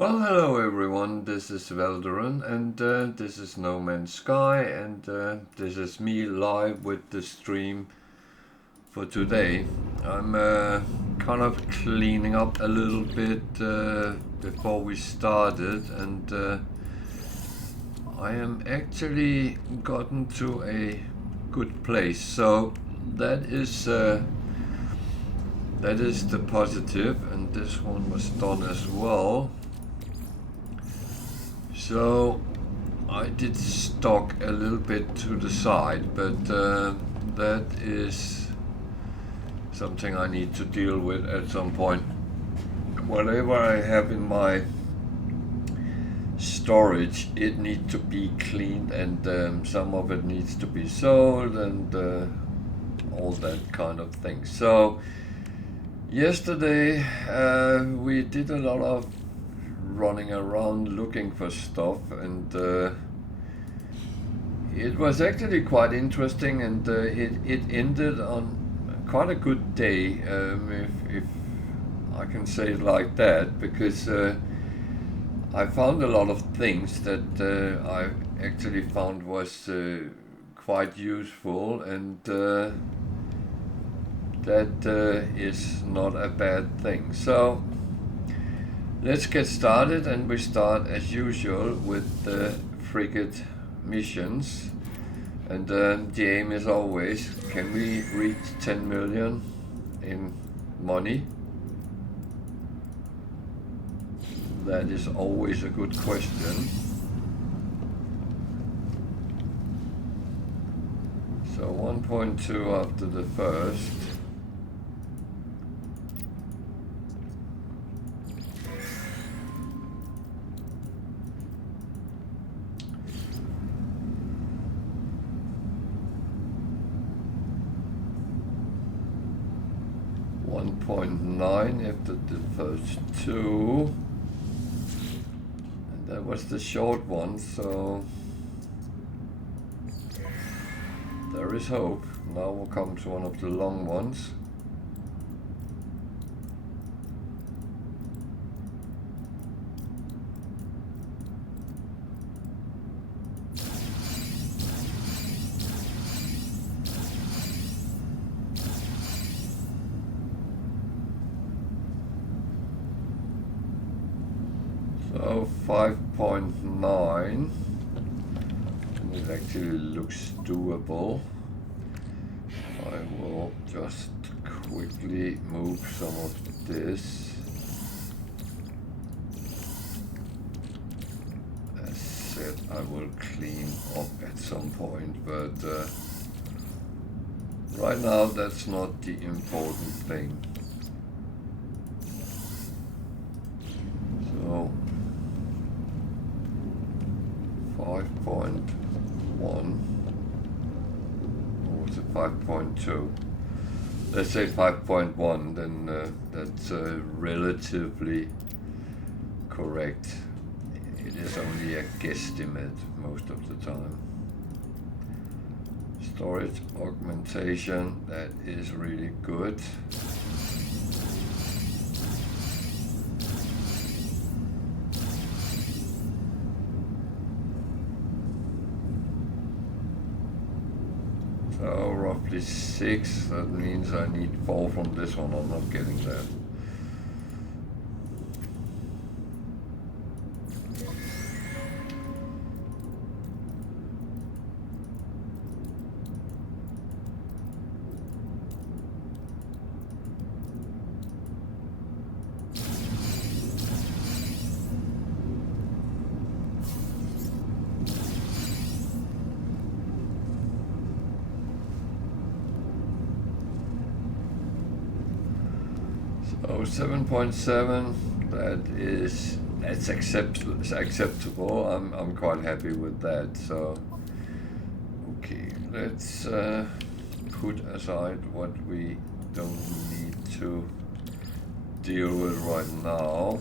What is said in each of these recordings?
Well, hello everyone, this is Velderon and this is No Man's Sky and this is me live with the stream for today. I'm kind of cleaning up a little bit before we started and I am actually gotten to a good place, so that is the positive, and this one was done as well. So I did stock a little bit to the side, but that is something I need to deal with at some point. Whatever I have in my storage, it needs to be cleaned, and some of it needs to be sold, and all that kind of thing. So yesterday we did a lot of running around looking for stuff, and it was actually quite interesting, and it ended on quite a good day, if I can say it like that, because I found a lot of things that I actually found was quite useful, and that is not a bad thing. So let's get started, and we start as usual with the frigate missions. And the aim is always, can we reach 10 million in money? That is always a good question. So 1.2 after the first. .9 after the first two, and that was the short one, so there is hope. Now we'll come to one of the long ones. So 5.9, and it actually looks doable. I will just quickly move some of this. As said, I will clean up at some point, but right now that's not the important thing. So 5.1, or was it 5.2? Let's say 5.1, then that's relatively correct. It is only a guesstimate most of the time. Storage augmentation, that is really good. So roughly 6, that means I need 4 from this one. I'm not getting that. So 7.7, that's acceptable. I'm quite happy with that. So okay, let's put aside what we don't need to deal with right now.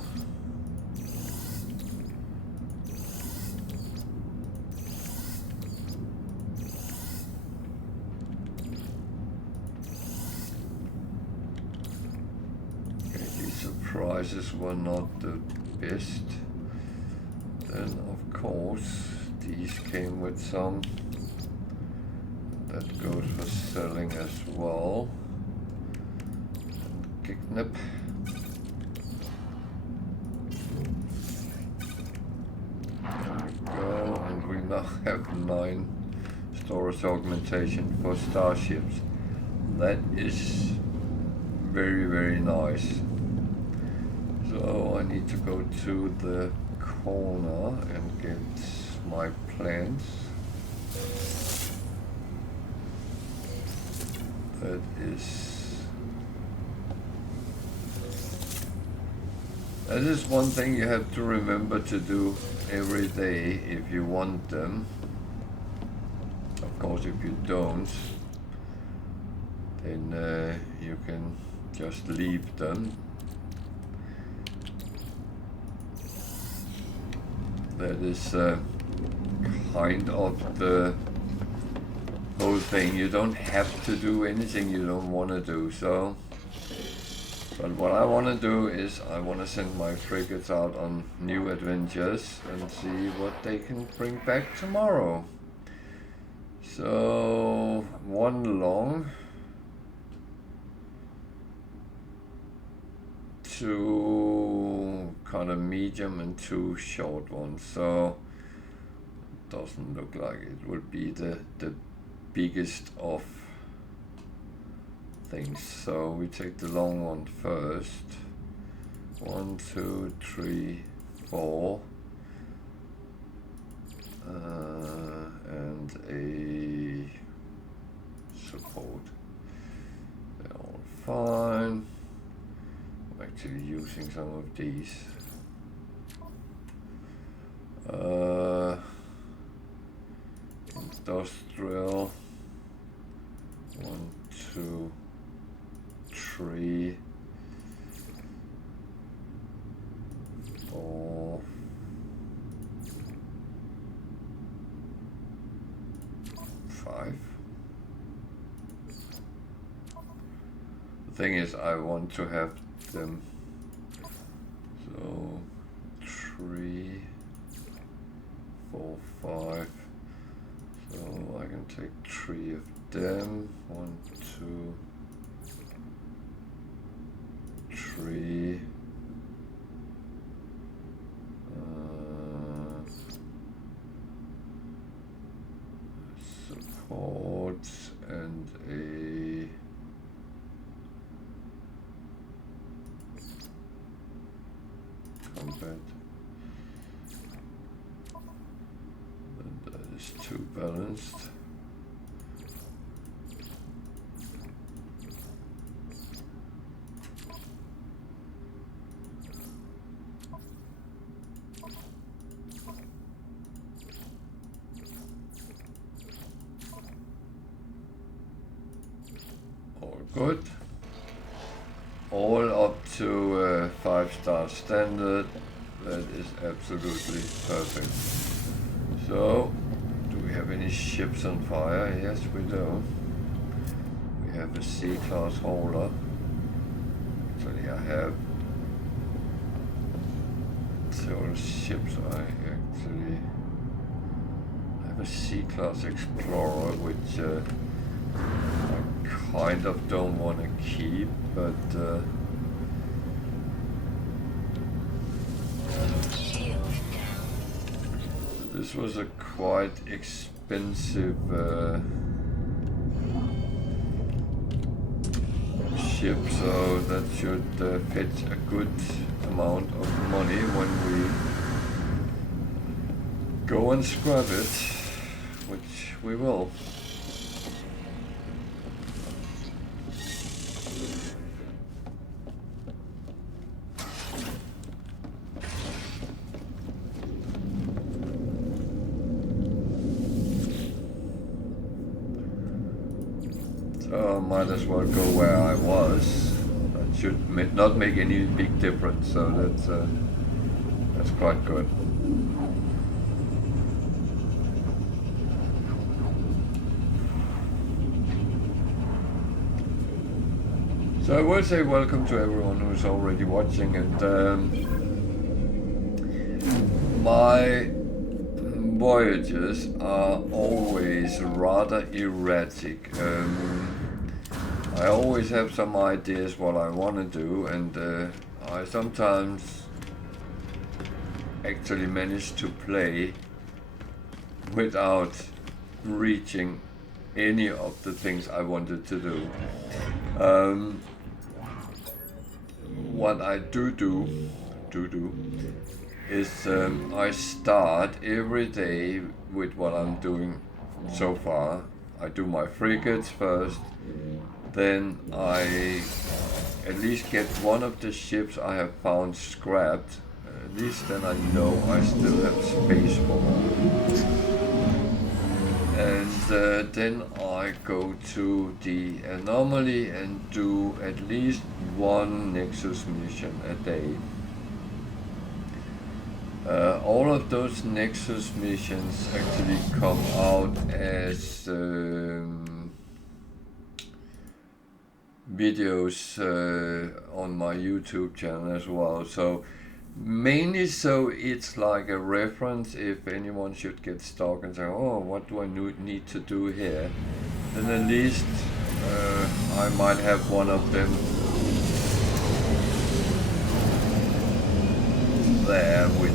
Okay, these surprises were not the best. Then of course these came with some that goes for selling as well. Kicknip. Go, and we now have 9 storage augmentation for starships. That is very, very nice. So I need to go to the corner and get my plants. That is one thing you have to remember to do every day if you want them. Of course, if you don't, then you can just leave them. That is kind of the whole thing. You don't have to do anything you don't want to do. So, but what I want to do is I want to send my frigates out on new adventures and see what they can bring back tomorrow. So 1 long, 2 kind of medium and 2 short ones. So it doesn't look like it would be the biggest of things. So we take the long one first. 1, 2, 3, 4. And a support. They're all fine. I'm actually using some of these. Industrial. 1, 2, 3, 4, 5. The thing is, I want to have them. So 3, 4, 5. So I can take 3 of them. 1, 2, 3. Supports and a combat. And that is too balanced. Good. All up to 5-star standard. That is absolutely perfect. So, do we have any ships on fire? Yes, we do. We have a C-class hauler. Actually, I have several ships. I have a C-class explorer, which I kind of don't want to keep, but this was a quite expensive ship, so that should fetch a good amount of money when we go and scrap it, which we will. Might as well go where I was. That should not make any big difference, so that's quite good. So I will say welcome to everyone who's already watching, and My voyages are always rather erratic. I always have some ideas what I want to do, and I sometimes actually manage to play without reaching any of the things I wanted to do. What I do is I start every day with what I'm doing so far. I do my frigates first, then I at least get one of the ships I have found scrapped. At least then I know I still have space for more. And then I go to the anomaly and do at least one Nexus mission a day. All of those Nexus missions actually come out as videos on my YouTube channel as well. So mainly so it's like a reference if anyone should get stuck and say, oh, what do I need to do here? Then at least I might have one of them there, which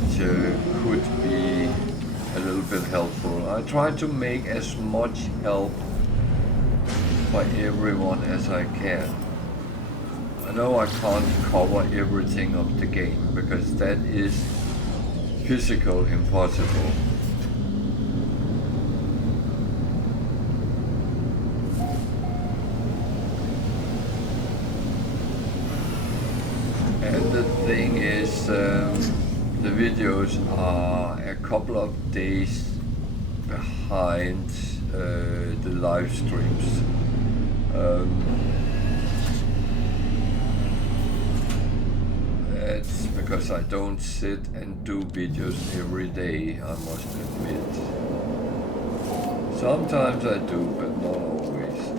could be a little bit helpful. I try to make as much help for everyone as I can. I know I can't cover everything of the game because that is physical impossible. And the thing is, the videos are a couple of days behind the live streams. It's because I don't sit and do videos every day, I must admit. Sometimes I do, but not always.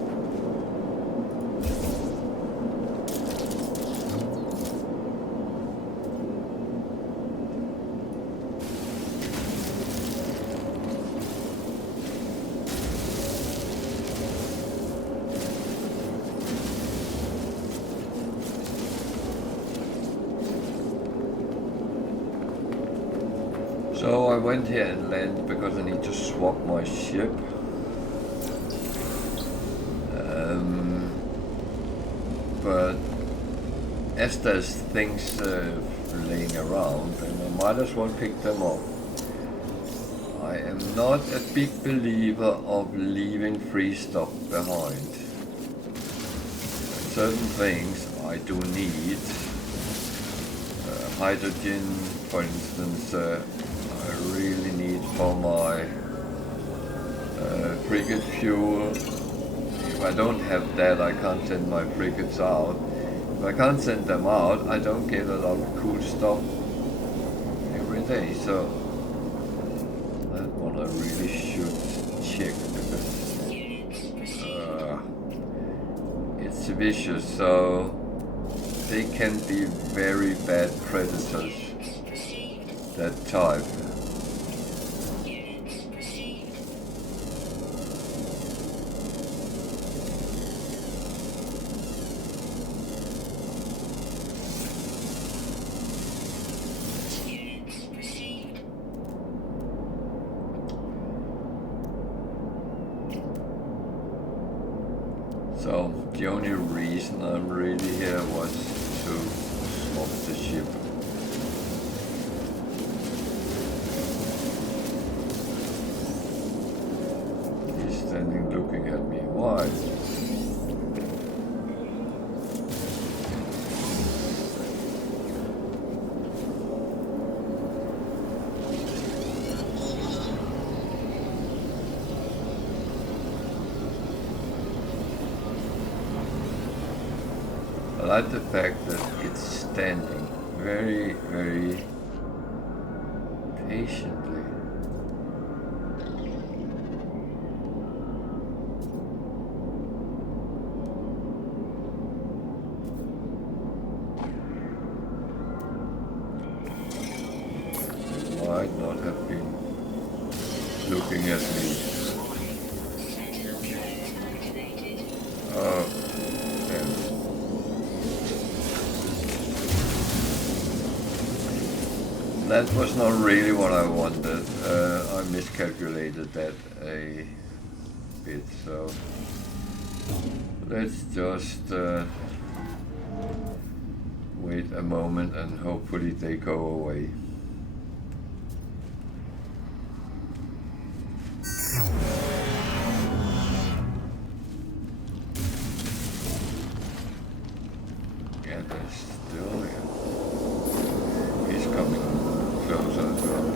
So I went here and landed because I need to swap my ship. But as there's things laying around, then I might as well pick them up. I am not a big believer of leaving free stuff behind. Certain things I do need. Hydrogen, for instance, I really need for my frigate fuel. If I don't have that, I can't send my frigates out. If I can't send them out, I don't get a lot of cool stuff every day. So that one I really should check because it's vicious. So they can be very bad predators, that type. So the only reason I'm really here was to swap the ship. He's standing looking at me. Why? I like the fact that it's standing very, very patiently. might not have been looking at me. Oh, yes. That was not really what I wanted. I miscalculated that a bit, so let's just wait a moment and hopefully they go away. Yeah, they're still here. He's coming closer as well.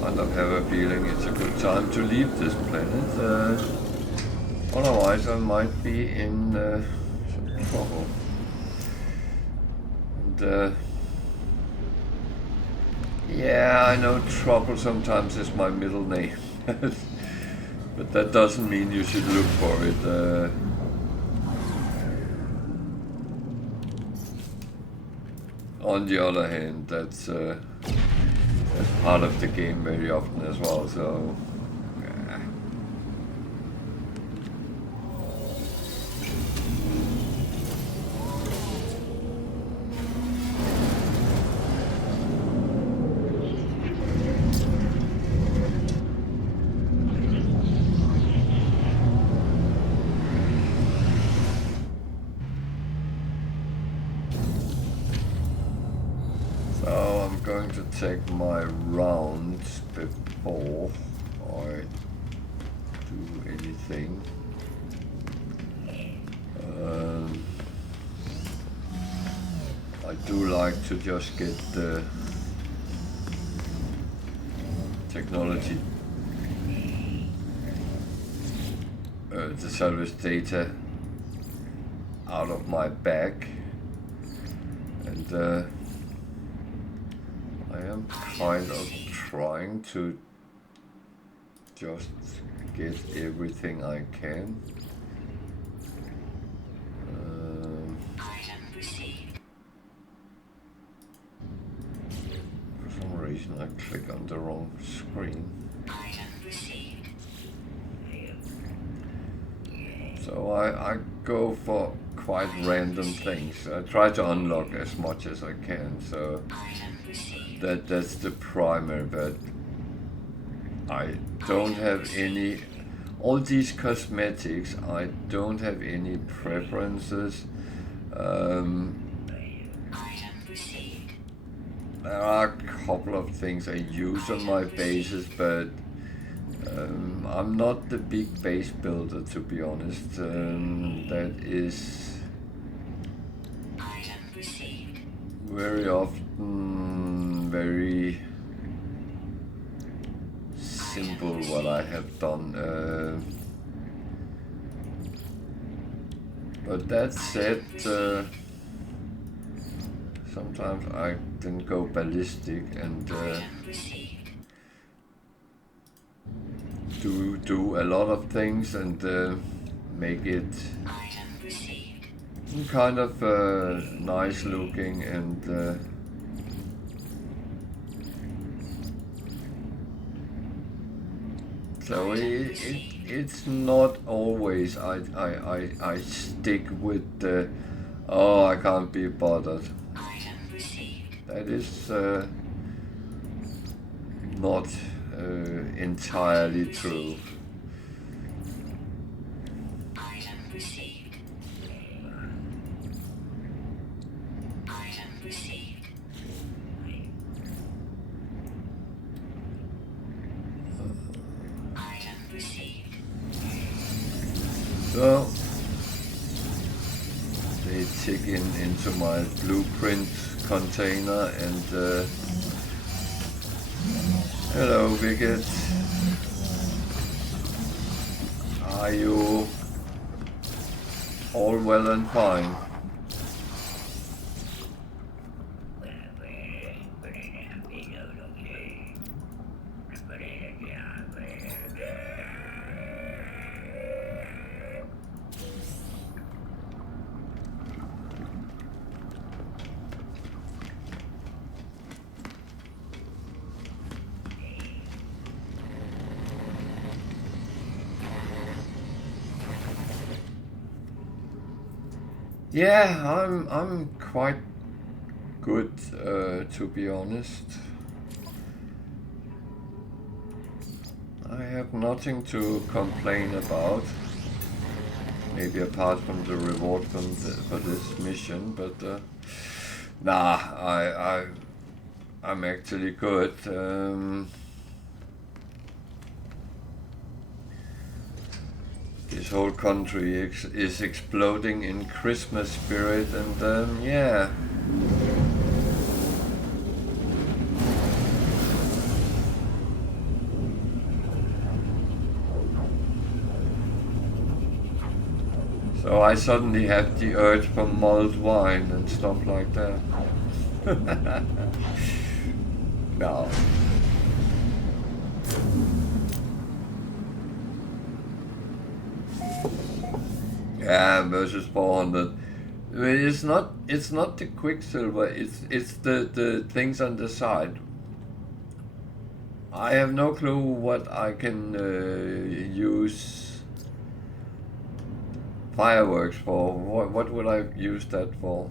Kind of have a feeling it's a good time to leave this planet. Otherwise, I might be in some trouble. And yeah, I know trouble sometimes is my middle name, but that doesn't mean you should look for it. On the other hand, that's part of the game very often as well, so I'm going to take my rounds before I do anything. I do like to just get the technology, the service data out of my bag, and I am kind of trying to just get everything I can. For some reason I click on the wrong screen. So I go for quite random things. I try to unlock as much as I can, so that's the primary, but I don't have any, all these cosmetics, I don't have any preferences. There are a couple of things I use on my bases, but I'm not the big base builder, to be honest. That is very often very simple what I have done. But that said, sometimes I can go ballistic and do a lot of things and make it kind of nice looking, and so it's not always I stick with the, oh, I can't be bothered. That is not entirely true. So they tick into my blueprint container, and hello Wicket, are you all well and fine? Yeah, I'm quite good, to be honest. I have nothing to complain about. Maybe apart from the reward for this mission, but nah, I'm actually good. This whole country is exploding in Christmas spirit, and yeah. So I suddenly had the urge for mulled wine and stuff like that. No. Yeah, versus 400. I mean, it's not the Quicksilver. It's the things on the side. I have no clue what I can use fireworks for. What would I use that for?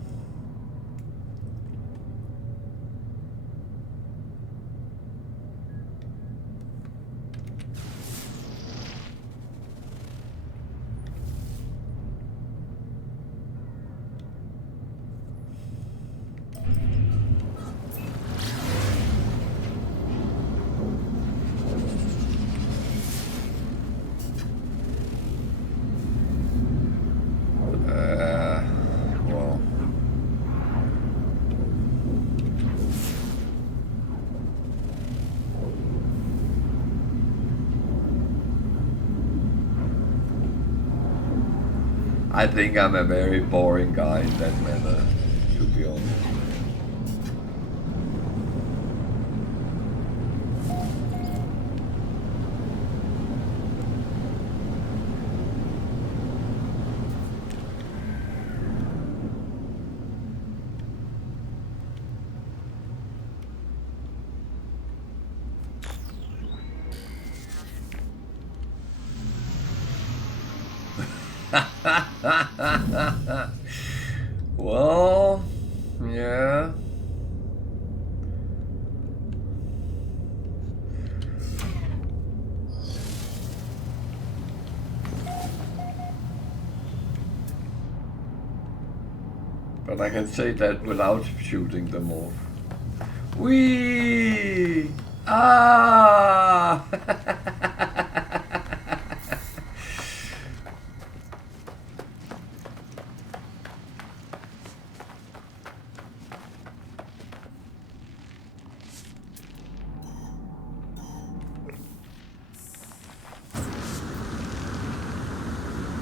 Well, I think I'm a very boring guy in that matter, to be honest. Well, yeah. But I can say that without shooting them off. Wee! Ah!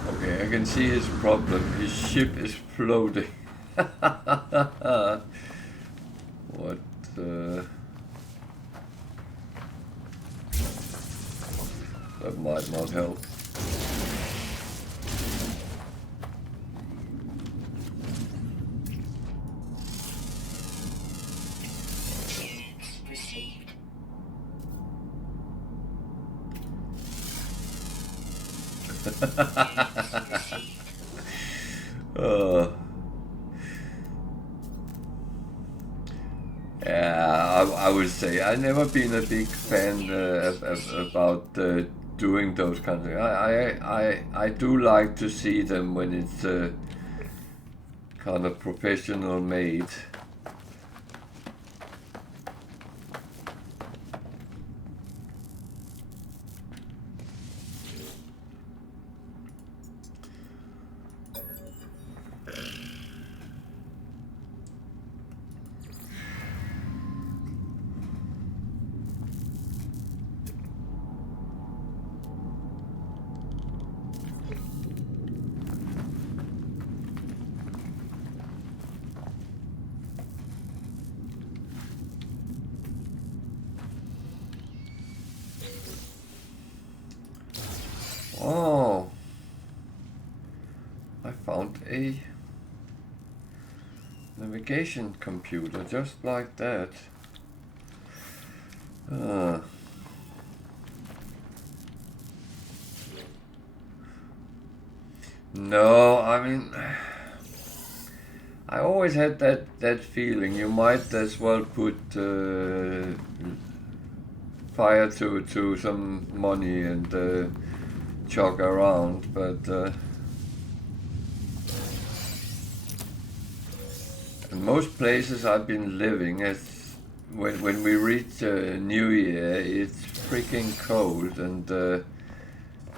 Okay, I can see his problem. His ship is floating. What? That might not help. uh, yeah, I would say I've never been a big fan about doing those kinds of things. I do like to see them when it's kind of professional made. Oh, I found a navigation computer just like that. Uh, no, I mean, I always had that feeling. You might as well put fire to some money and jog around, but in most places I've been living, when we reach New Year, it's freaking cold, and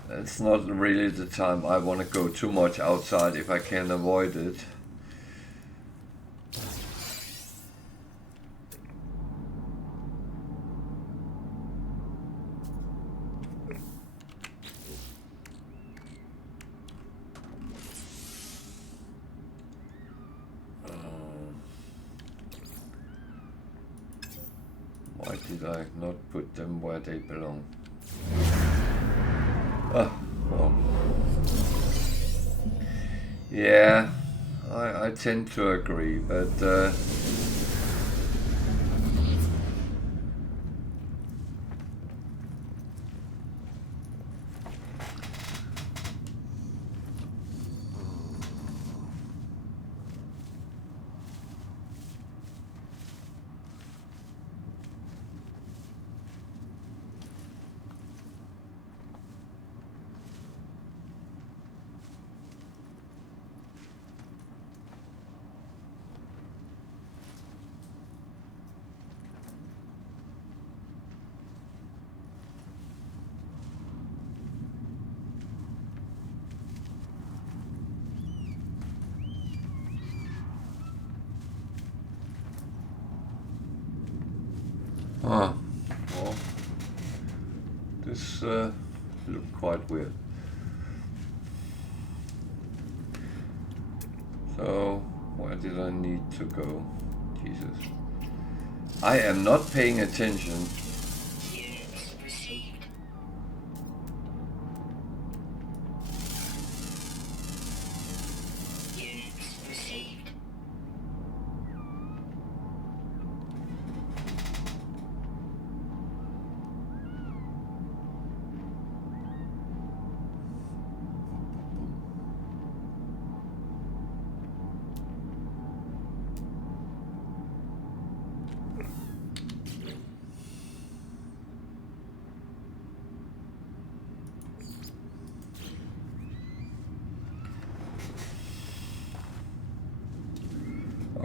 it's not really the time I want to go too much outside if I can avoid it. Why did I not put them where they belong? Oh, well. Yeah, I tend to agree, but well, this looked quite weird. So, where did I need to go? Jesus. I am not paying attention.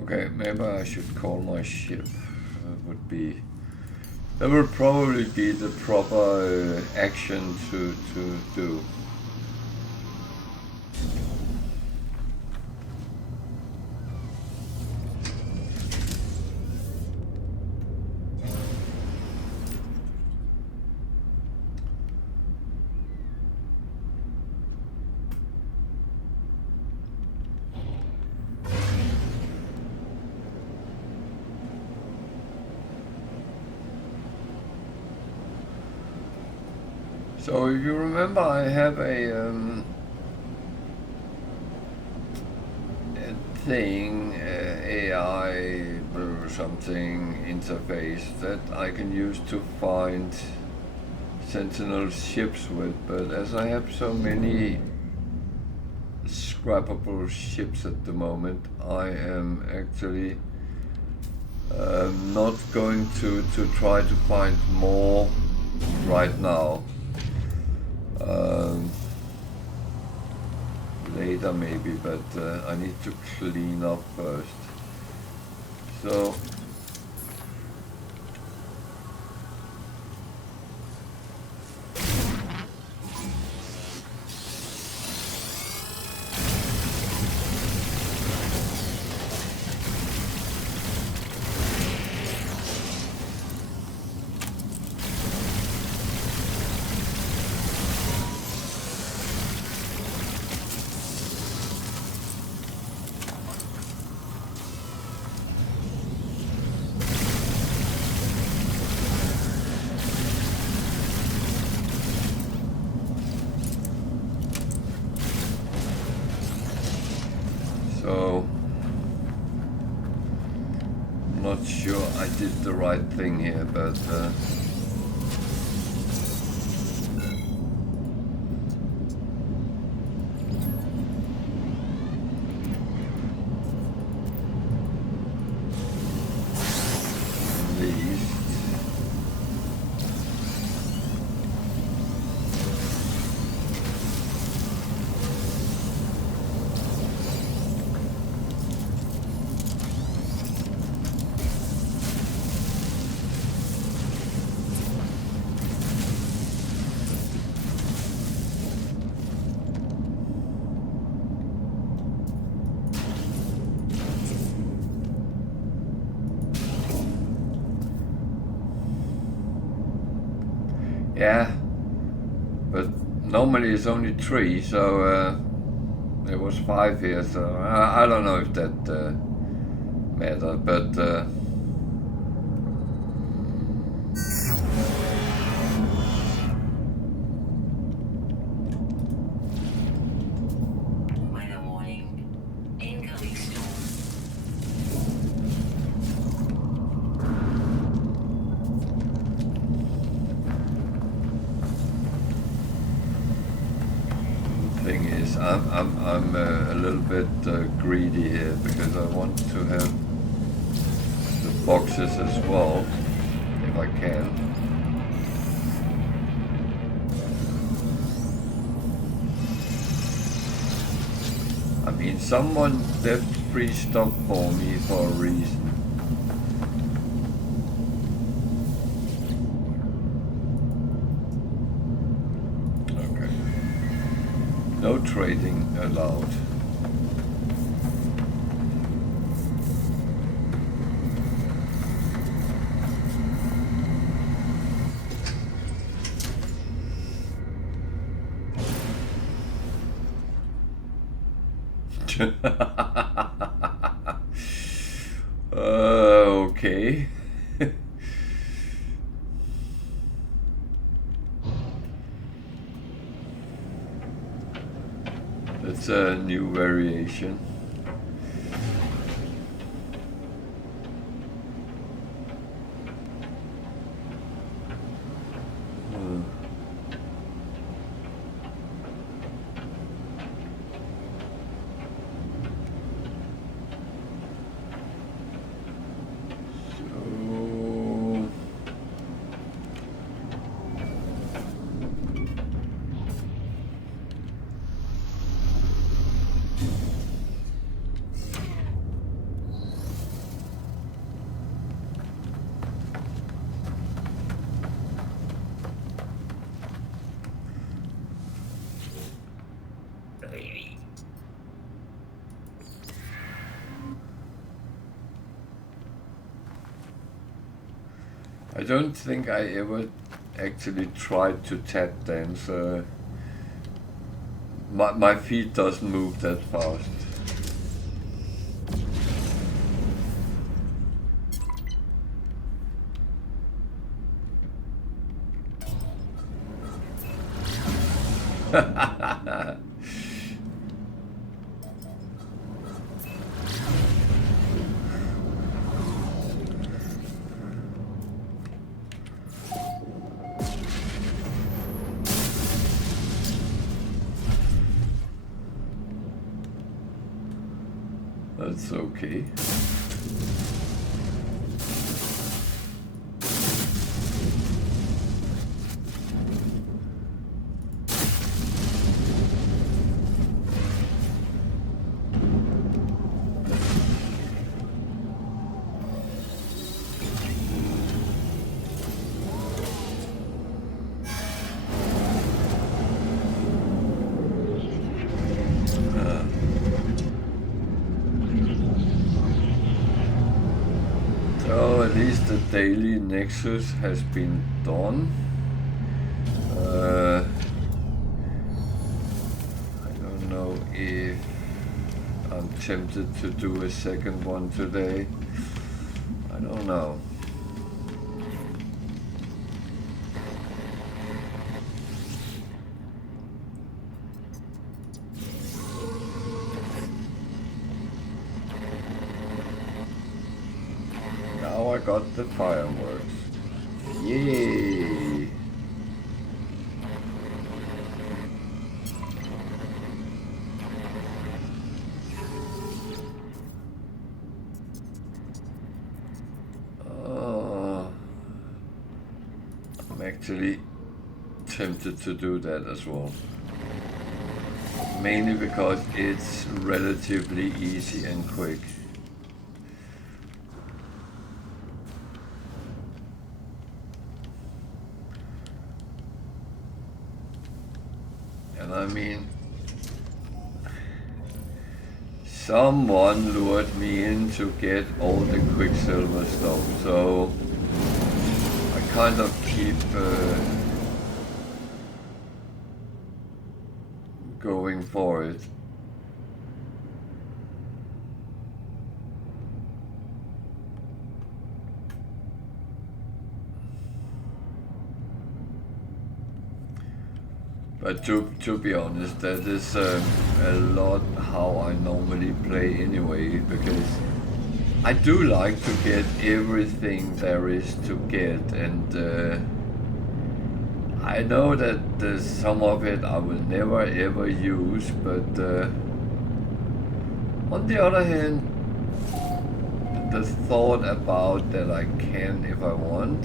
Okay, maybe I should call my ship. That would probably be the proper action to do. So if you remember, I have a thing, AI or something interface that I can use to find Sentinel ships with, but as I have so many scrappable ships at the moment, I am actually not going to try to find more right now. Later maybe, but I need to clean up first. So I'm not sure I did the right thing here, but Yeah, but normally it's only 3, so there was 5 here, so I don't know if that matters, but weather warning. Incoming storm. thing is, I'm a little bit greedy here because I want to have the boxes as well, if I can. I mean, someone left free stock for me for a reason. Okay. No trading allowed. Okay. That's a new variation. I don't think I ever actually tried to tap them, so my feet doesn't move that fast. That's okay. So at least the daily Nexus has been done. I don't know if I'm tempted to do a second one today. I don't know. Now I got the fireworks. Yay! I'm actually tempted to do that as well. Mainly because it's relatively easy and quick. And I mean, someone lured me in to get all the Quicksilver stuff, so I kind of keep going for it. But to be honest, that is a lot how I normally play anyway, because I do like to get everything there is to get, and I know that some of it I will never ever use, but on the other hand, the thought about that I can if I want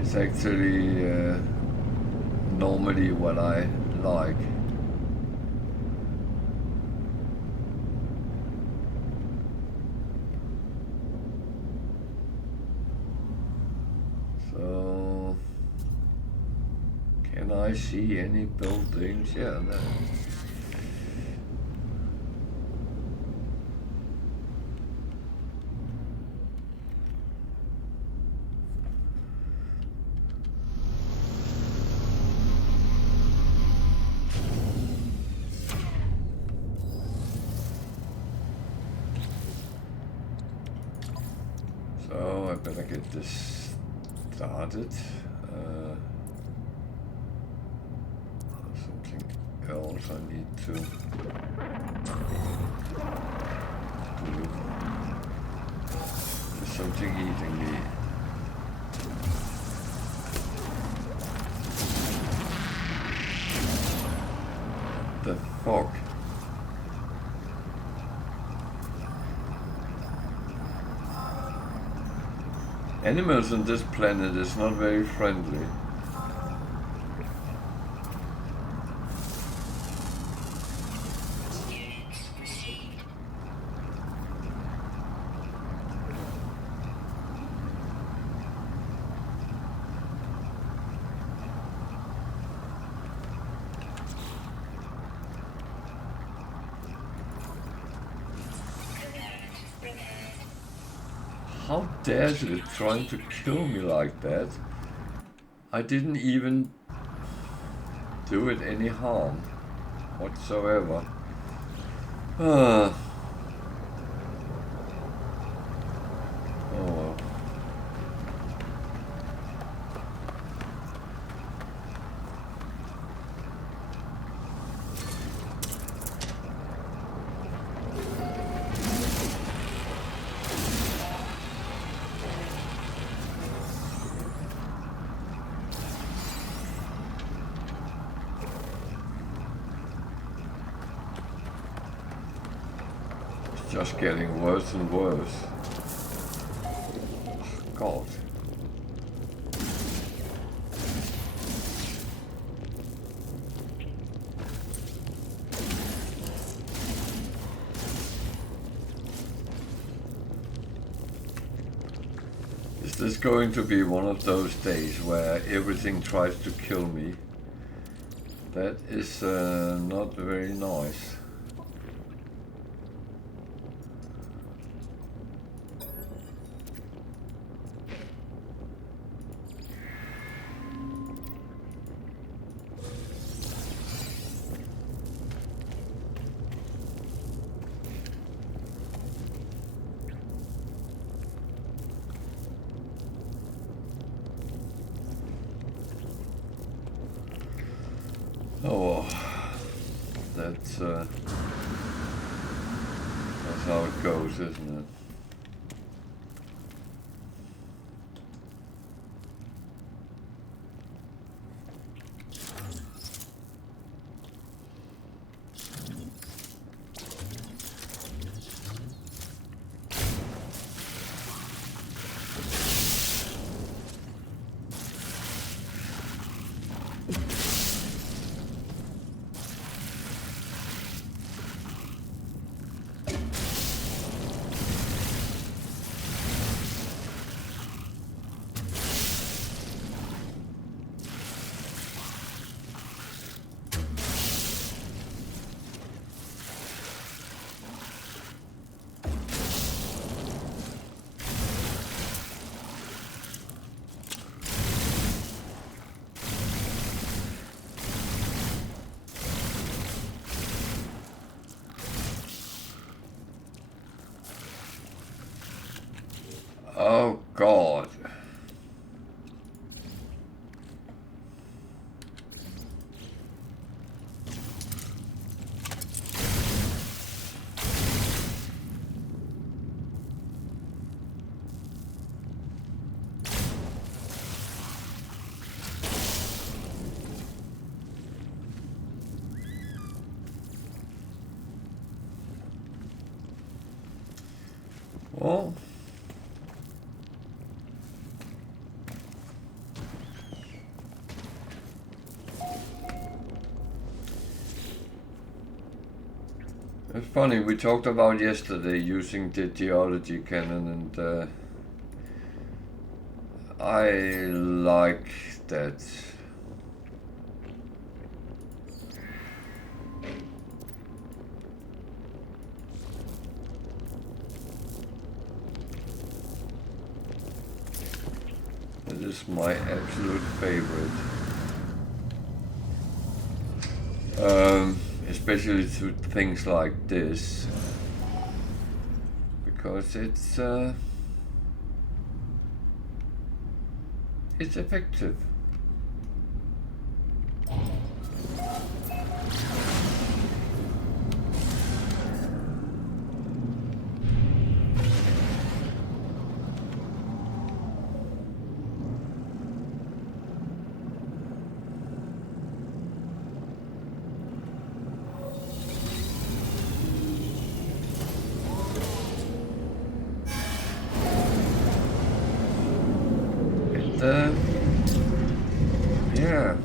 is actually normally what I like. So, can I see any buildings? Yeah, no. So I better get this started. Something else I need to do. There's something eating me. The fuck? Animals on this planet is not very friendly. Units received. How dares it trying to kill me like that? I didn't even do it any harm whatsoever. Oh well. Just getting worse and worse. God. Is this going to be one of those days where everything tries to kill me? That is not very nice. Oh, that's how it goes, isn't it? Oh God. Well, it's funny, we talked about yesterday using the geology cannon, and I like that. It is my absolute favorite. Especially to things like this, because it's effective. Yeah.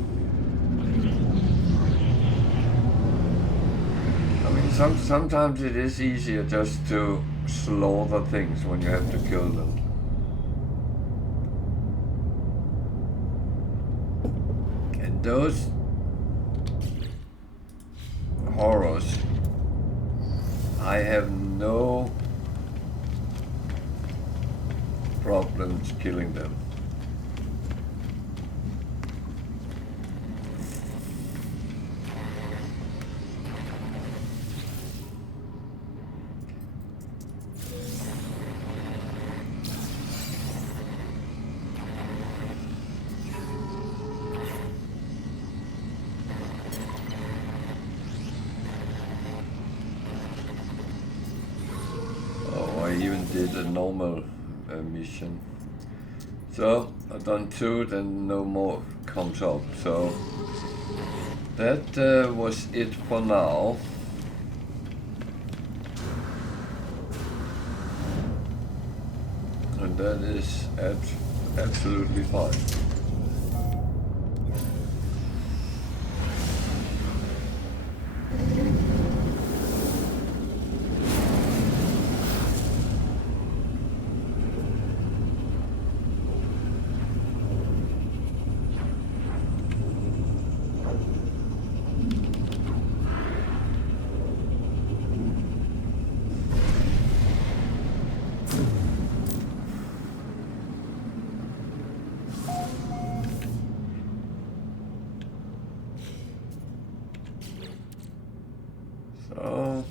I mean, sometimes it is easier just to slaughter things when you have to kill them. And those horrors, I have no problems killing them. I even did a normal mission. So I've done 2, then no more comes up. So that was it for now. And that is absolutely fine. So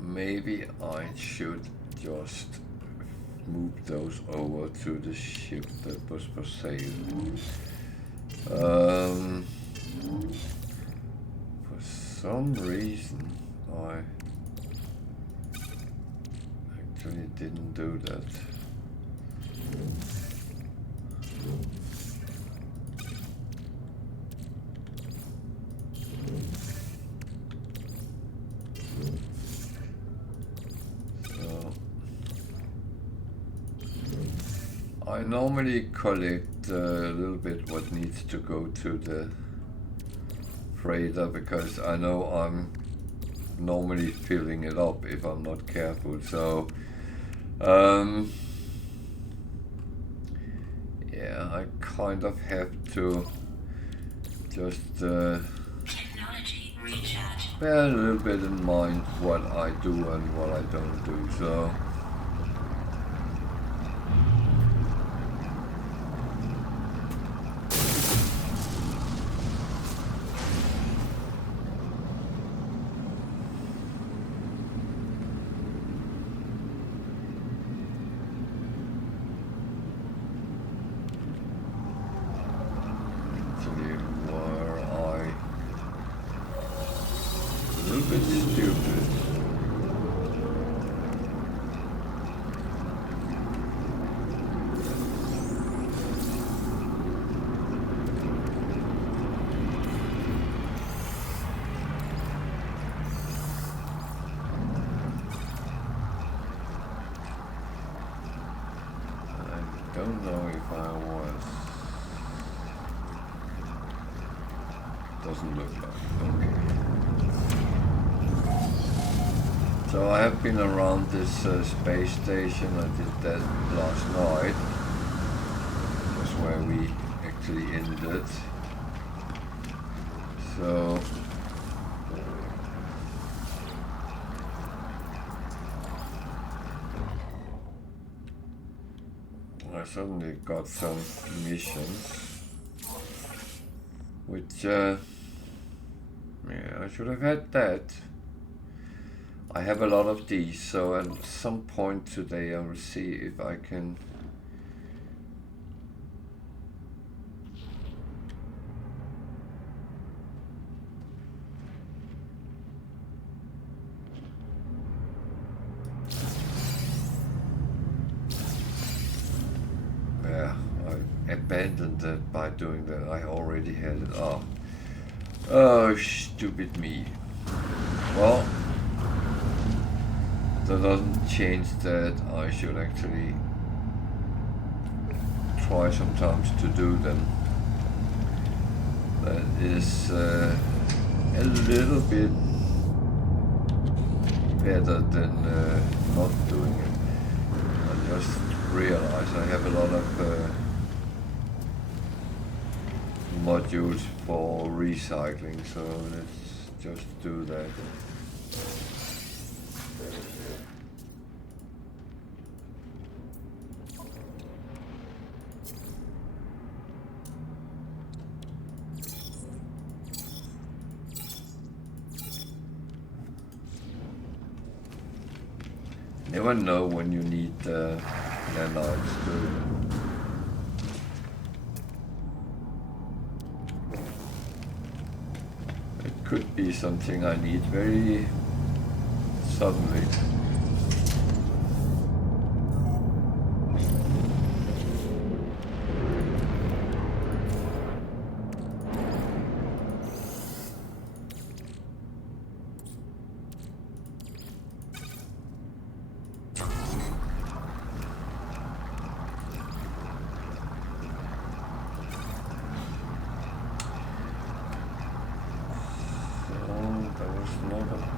maybe I should just move those over to the ship that was for sale. For some reason I actually didn't do that. I normally collect a little bit what needs to go to the freighter, because I know I'm normally filling it up if I'm not careful. So yeah, I kind of have to just bear a little bit in mind what I do and what I don't do. So bit stupid. I don't know if I was. Doesn't look like. Okay. So I have been around this space station. I did that last night. That's where we actually ended. So I suddenly got some missions, which yeah, I should have had that. I have a lot of these, so at some point today I will see if I can I abandoned that by doing that. I already had it up. Oh, stupid me. Well, that doesn't change that I should actually try sometimes to do them. That is a little bit better than not doing it. I just realized I have a lot of modules for recycling, so let's just do that. Never know when you need nanites too. It could be something I need very suddenly.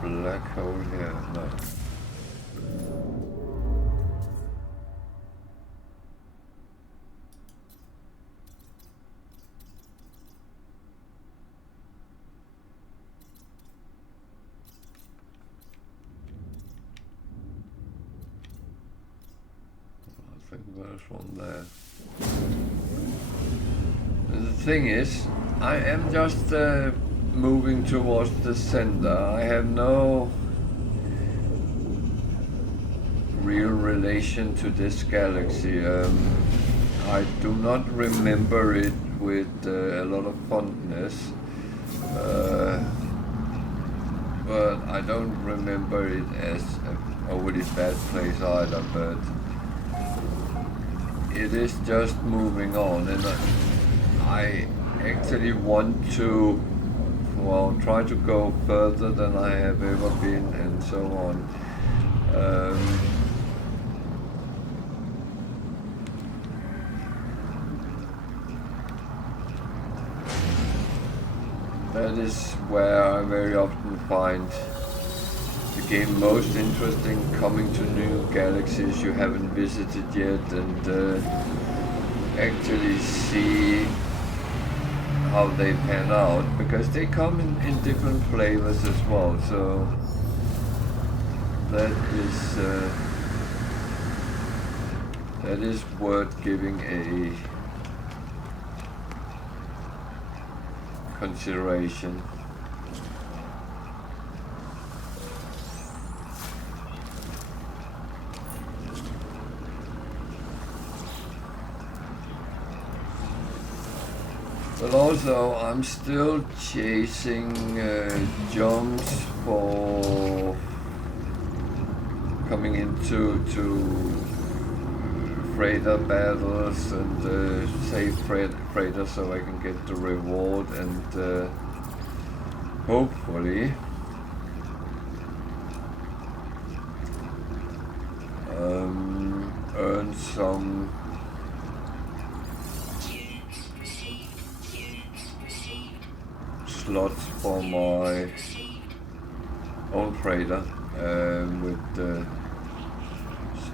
Black hole here, no. I think there's one there. And the thing is, I am just moving towards the center. I have no real relation to this galaxy. I do not remember it with a lot of fondness, but I don't remember it as a overly bad place either, but it is just moving on, and I actually want to try to go further than I have ever been, and so on. That is where I very often find the game most interesting, coming to new galaxies you haven't visited yet, and actually see how they pan out, because they come in different flavors as well, so that is worth giving a consideration. But also, I'm still chasing jumps for coming into freighter battles and save freighter so I can get the reward and hopefully earn some slots for my own freighter with the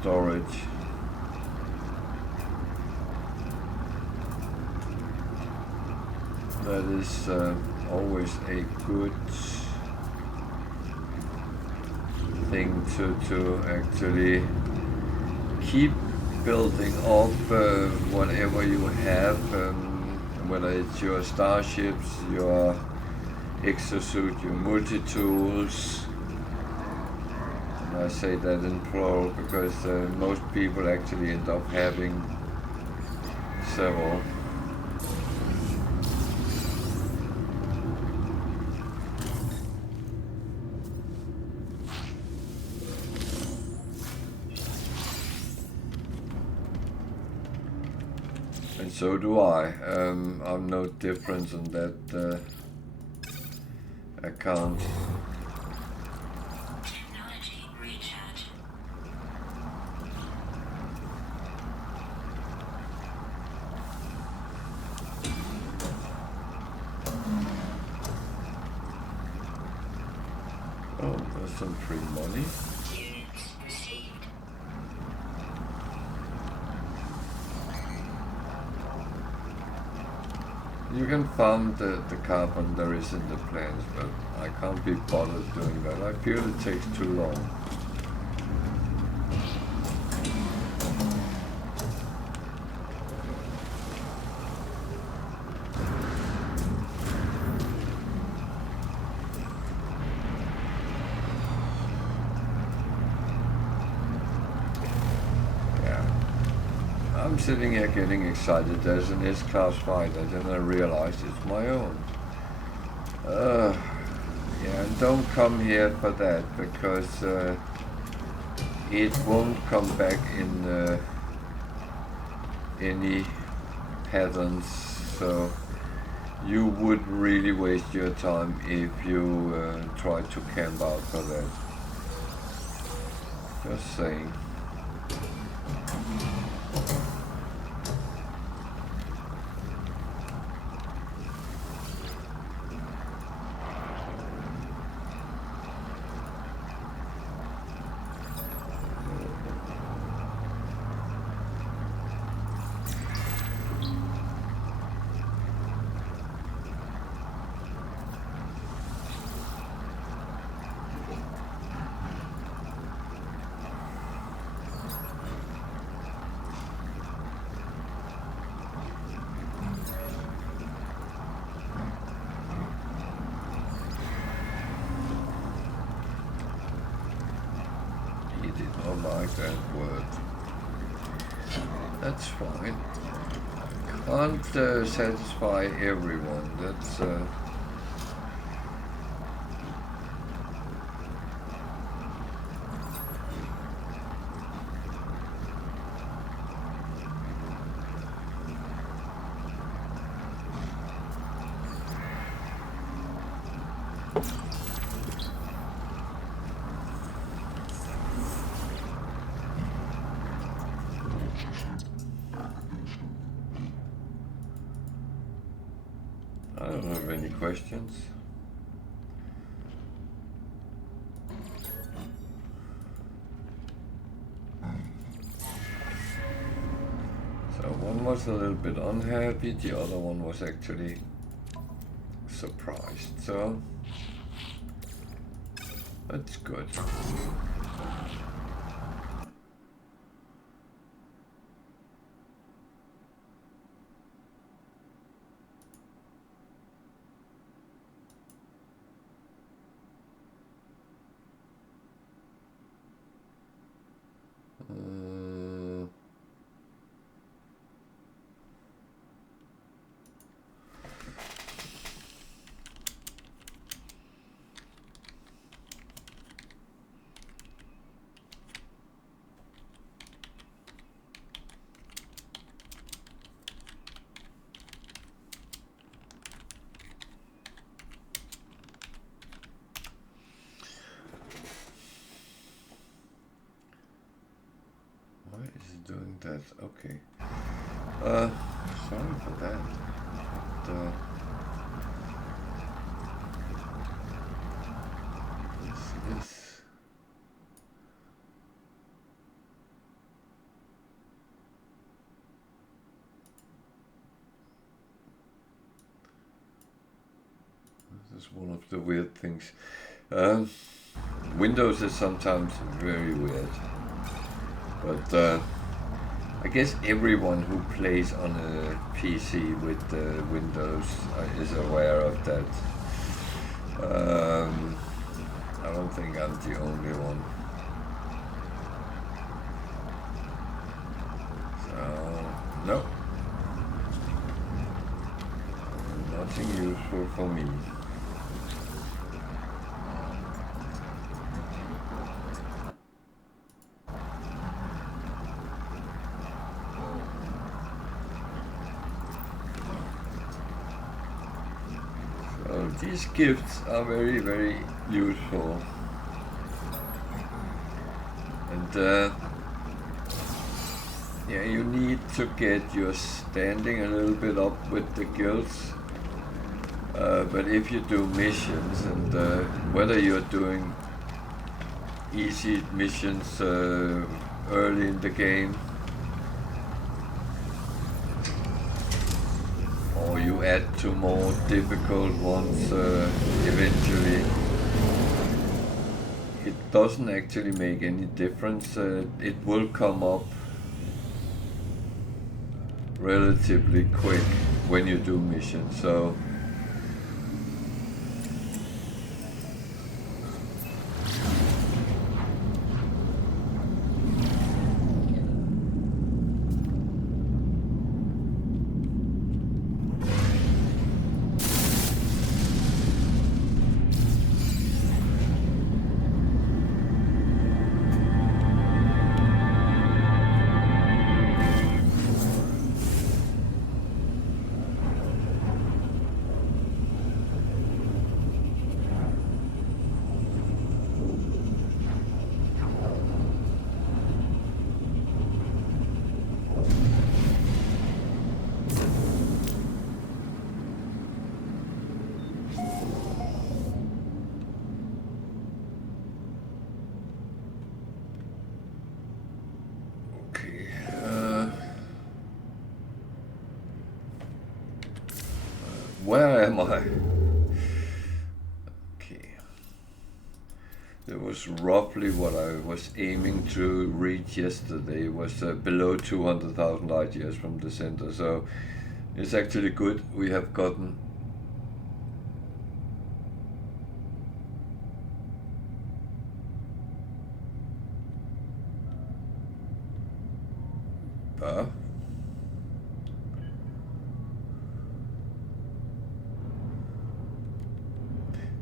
storage. That is always a good thing to actually keep building up whatever you have, whether it's your starships, your exosuit, your multi-tools. And I say that in plural because most people actually end up having several. And so do I. I'm no different on that account. Technology recharge. Oh, there's some free money. Units received. You can farm the carbon there is in the plants, but I can't be bothered doing that. I feel it takes too long. I'm sitting here getting excited. There's an S-class fighter, then I realize it's my own. Yeah, and don't come here for that because it won't come back in any patterns. So you would really waste your time if you try to camp out for that. Just saying. Like that word. That's fine. Can't satisfy everyone. That's I don't have any questions. So one was a little bit unhappy, the other one was actually surprised. So that's good. Is it doing that? Okay. Sorry for that. But, this is. This is one of the weird things. Windows is sometimes very weird, but I guess everyone who plays on a PC with Windows is aware of that. I don't think I'm the only one. So, no. Nothing useful for me. So these gifts are very, very useful. And yeah, you need to get your standing a little bit up with the guilds. But if you do missions, and whether you're doing easy missions early in the game, or you add to more difficult ones eventually, it doesn't actually make any difference. It will come up relatively quick when you do missions. So where am I? Okay. It was roughly what I was aiming to reach yesterday. It was below 200,000 light years from the center. So it's actually good. We have gotten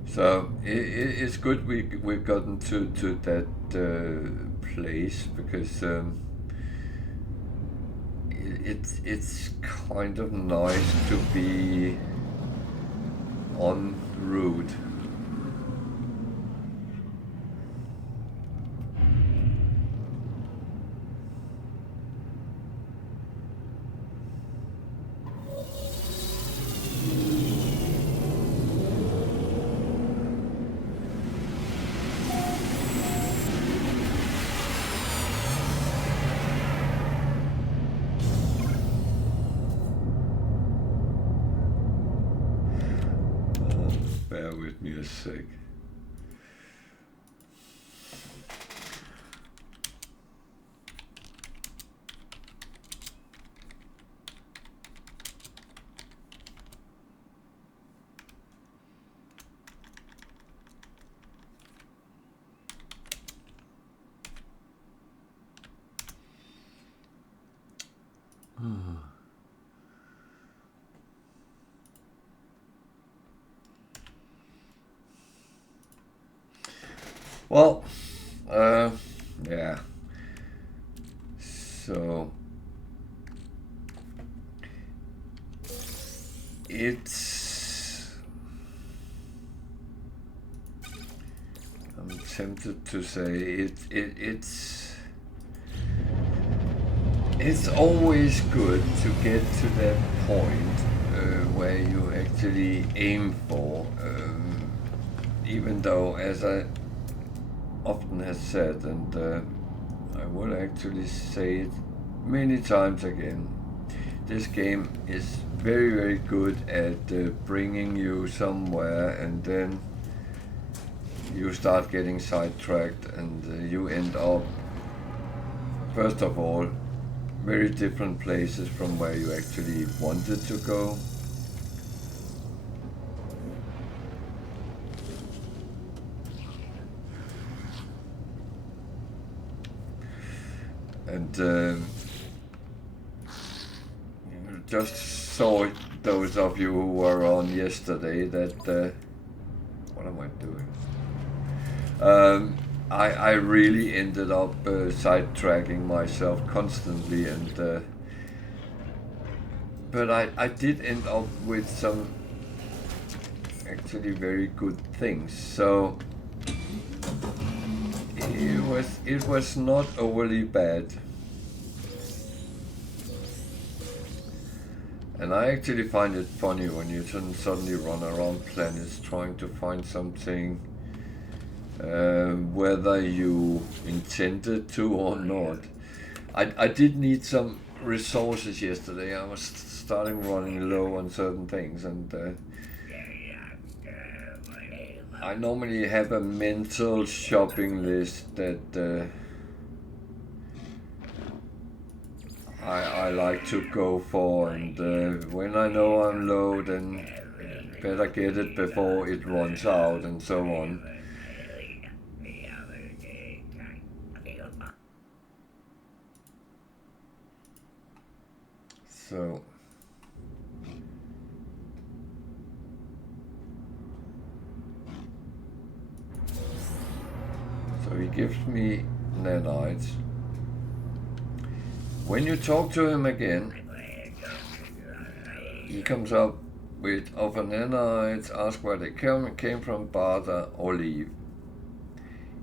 so it's good we've gotten to that place, because it's kind of nice to be en route. Bear with me a sec. Well, yeah. So I'm tempted to say it's It's always good to get to that point where you actually aim for, even though, as I often have said, and I will actually say it many times again, this game is very, very good at bringing you somewhere, and then you start getting sidetracked, and you end up, first of all, very different places from where you actually wanted to go. And just saw those of you who were on yesterday that what am I doing? I really ended up sidetracking myself constantly, and but I did end up with some actually very good things. So it was not overly bad. And I actually find it funny when you suddenly run around planets trying to find something, whether you intended to or not. I did need some resources yesterday. I was starting running low on certain things, and I normally have a mental shopping list that I like to go for, and when I know I'm low, then better get it before it runs out, and so on. So he gives me nanites. When you talk to him again, he comes up with offer nanites, ask where they came from, barter, or leave.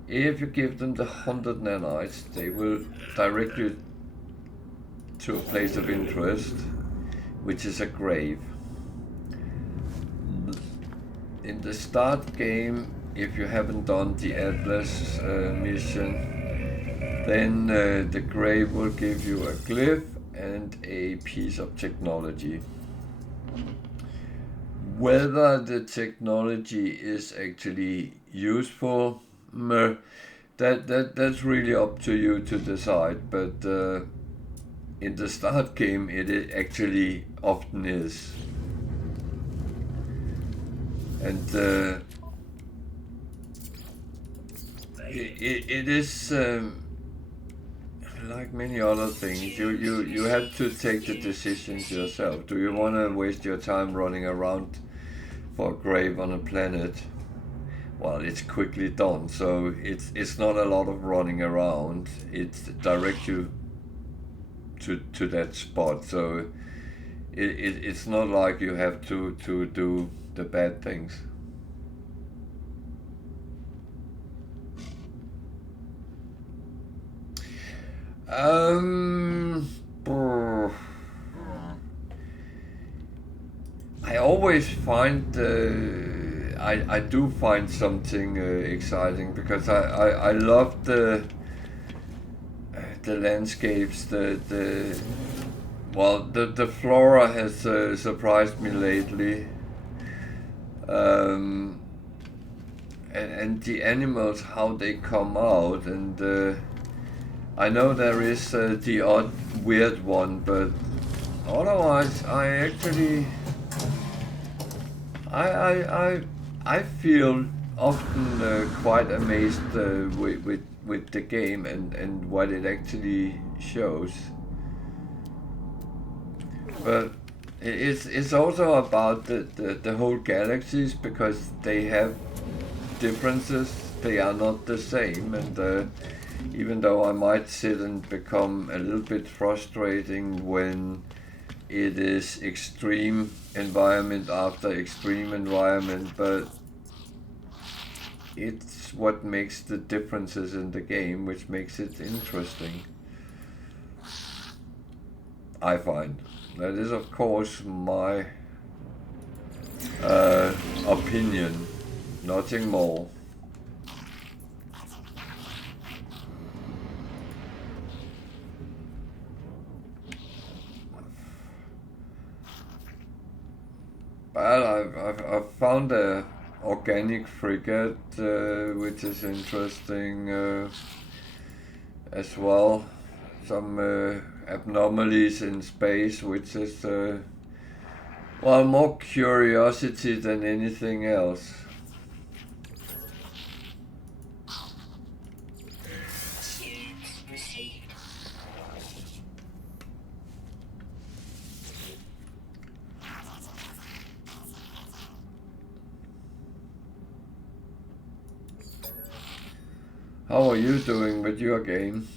If you give them the 100 nanites, they will direct you to a place of interest, which is a grave. In the start game, if you haven't done the Atlas mission, then the grave will give you a glyph and a piece of technology. Whether the technology is actually useful, that's really up to you to decide, but in the start game it actually often is. And it is like many other things, you have to take the decisions yourself. Do you want to waste your time running around for a grave on a planet? Well, it's quickly done, so it's not a lot of running around. It directs you to that spot, so it's not like you have to do the bad things. I always find I do find something exciting, because I love the landscapes. The flora has surprised me lately, and the animals, how they come out, and I know there is the odd weird one, but otherwise I actually I feel often quite amazed with the game and what it actually shows. But it's also about the whole galaxies, because they have differences. They are not the same, and even though I might sit and become a little bit frustrating when it is extreme environment after extreme environment, but it's what makes the differences in the game, which makes it interesting. I find. That is, of course, my opinion, nothing more. But I've found a organic frigate, which is interesting as well. Some abnormalities in space, which is well, more curiosity than anything else. Units received. How are you doing with your game?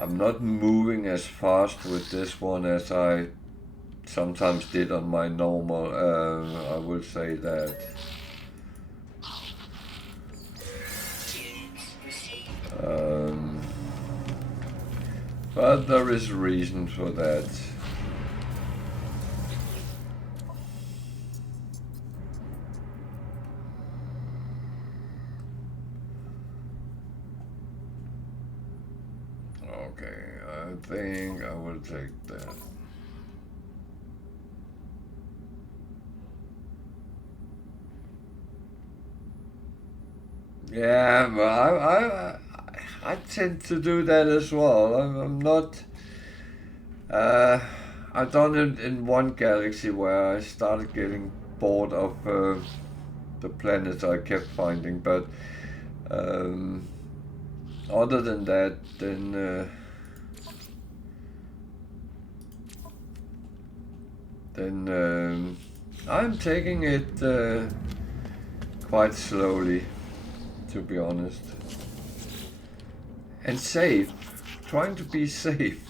I'm not moving as fast with this one as I sometimes did on my normal, I will say that. Units received. But there is reason for that. Okay, I think I will take that. Yeah, but I tend to do that as well. I'm not. I've done it in one galaxy where I started getting bored of the planets I kept finding, but other than that, then I'm taking it quite slowly, to be honest, and safe, trying to be safe.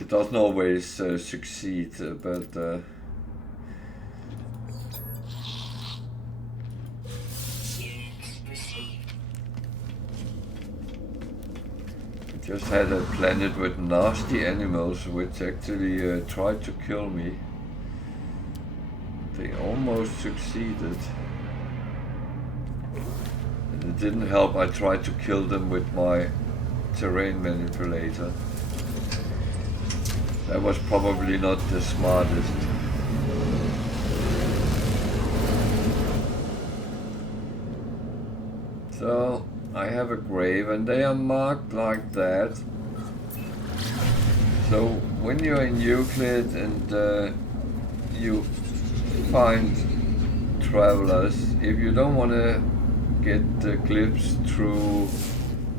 It doesn't always succeed, but Units received. just had a planet with nasty animals which actually tried to kill me. They almost succeeded. And it didn't help, I tried to kill them with my terrain manipulator. That was probably not the smartest. So I have a grave and they are marked like that. So when you're in Euclid and you find travelers, if you don't want to get the glyphs through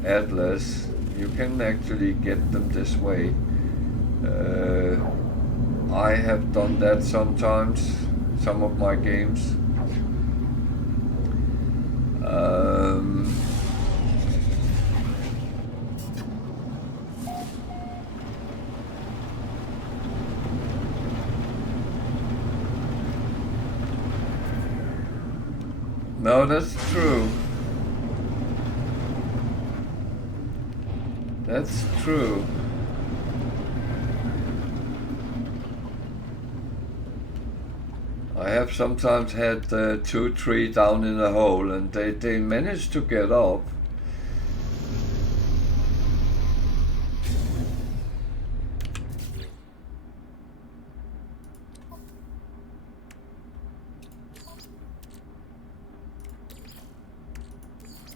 Atlas, you can actually get them this way. I have done that sometimes, some of my games. No, that's true. That's true. I have sometimes had 2, 3 down in a hole and they managed to get up.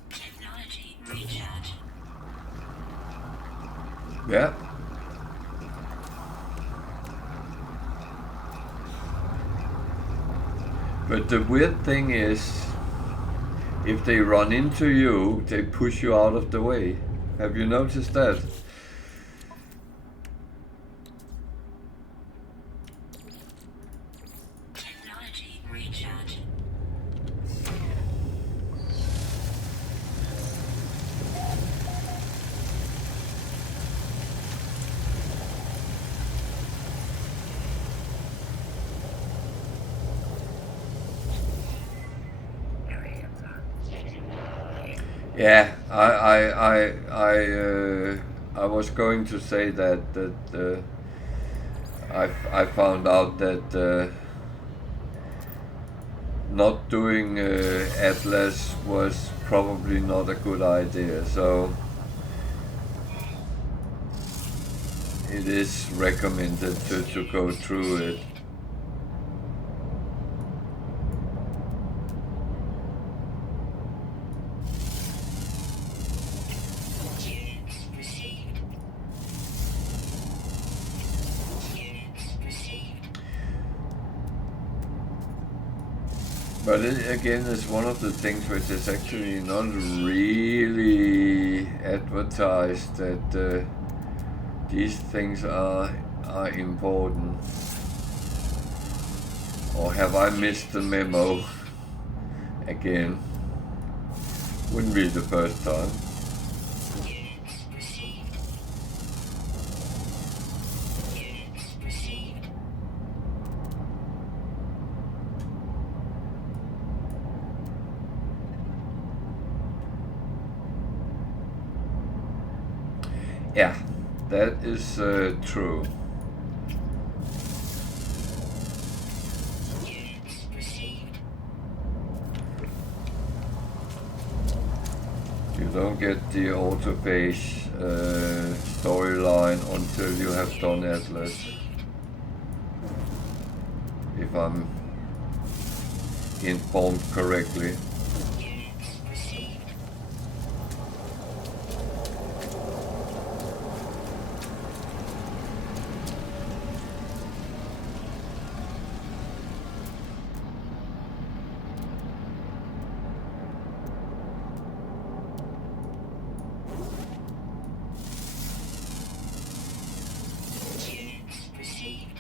Technology recharge. Yeah. But the weird thing is, if they run into you, they push you out of the way. Have you noticed that? Technology recharge. Yeah, I was going to say that I found out that not doing Atlas was probably not a good idea. So it is recommended to go through it. Units received. Units received. But it again is one of the things which is actually not really advertised that these things are important. Or have I missed the memo again? Wouldn't be the first time. Units received. Units received. Yeah, that is true. Units received. You don't get the autopage storyline until you have done Atlas. If I'm informed correctly. Units received. Units received.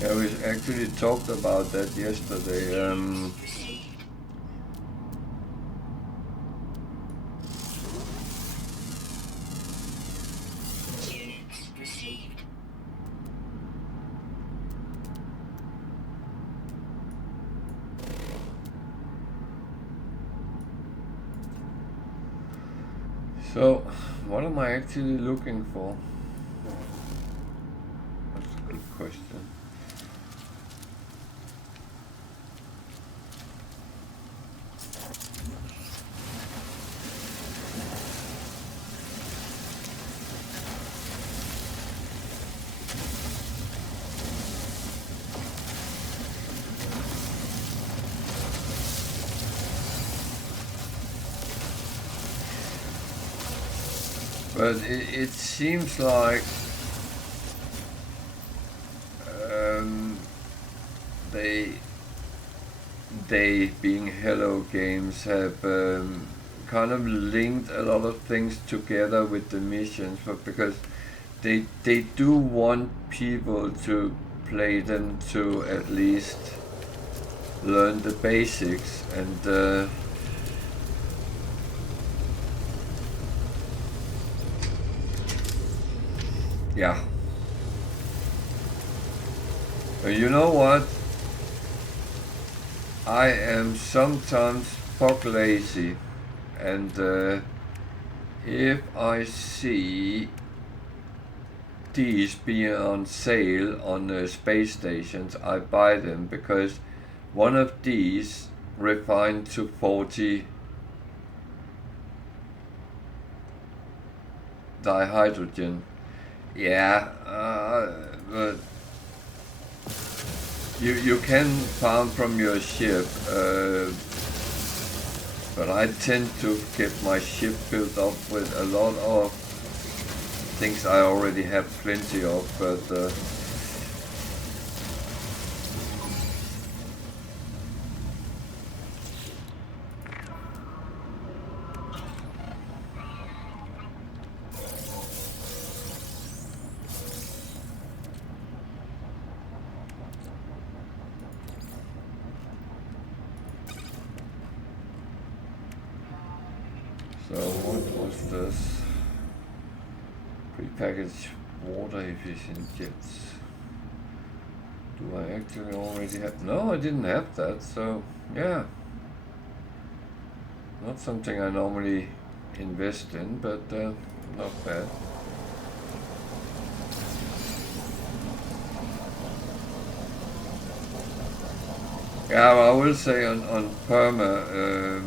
Yeah, we actually talked about that yesterday. Received. Units received. So, what am I actually looking for? That's a good question. But it seems like they being Hello Games have kind of linked a lot of things together with the missions, but because they do want people to play them to at least learn the basics and yeah. You know what? I am sometimes fuck lazy, and if I see these being on sale on the space stations, I buy them because one of these refined to 40 dihydrogen. Yeah, but you can farm from your ship, but I tend to get my ship filled up with a lot of things I already have plenty of, but so what was this? Prepackaged water efficient jets. Do I actually already have? No, I didn't have that, so yeah. Not something I normally invest in, but not bad. Yeah, well, I will say on perma,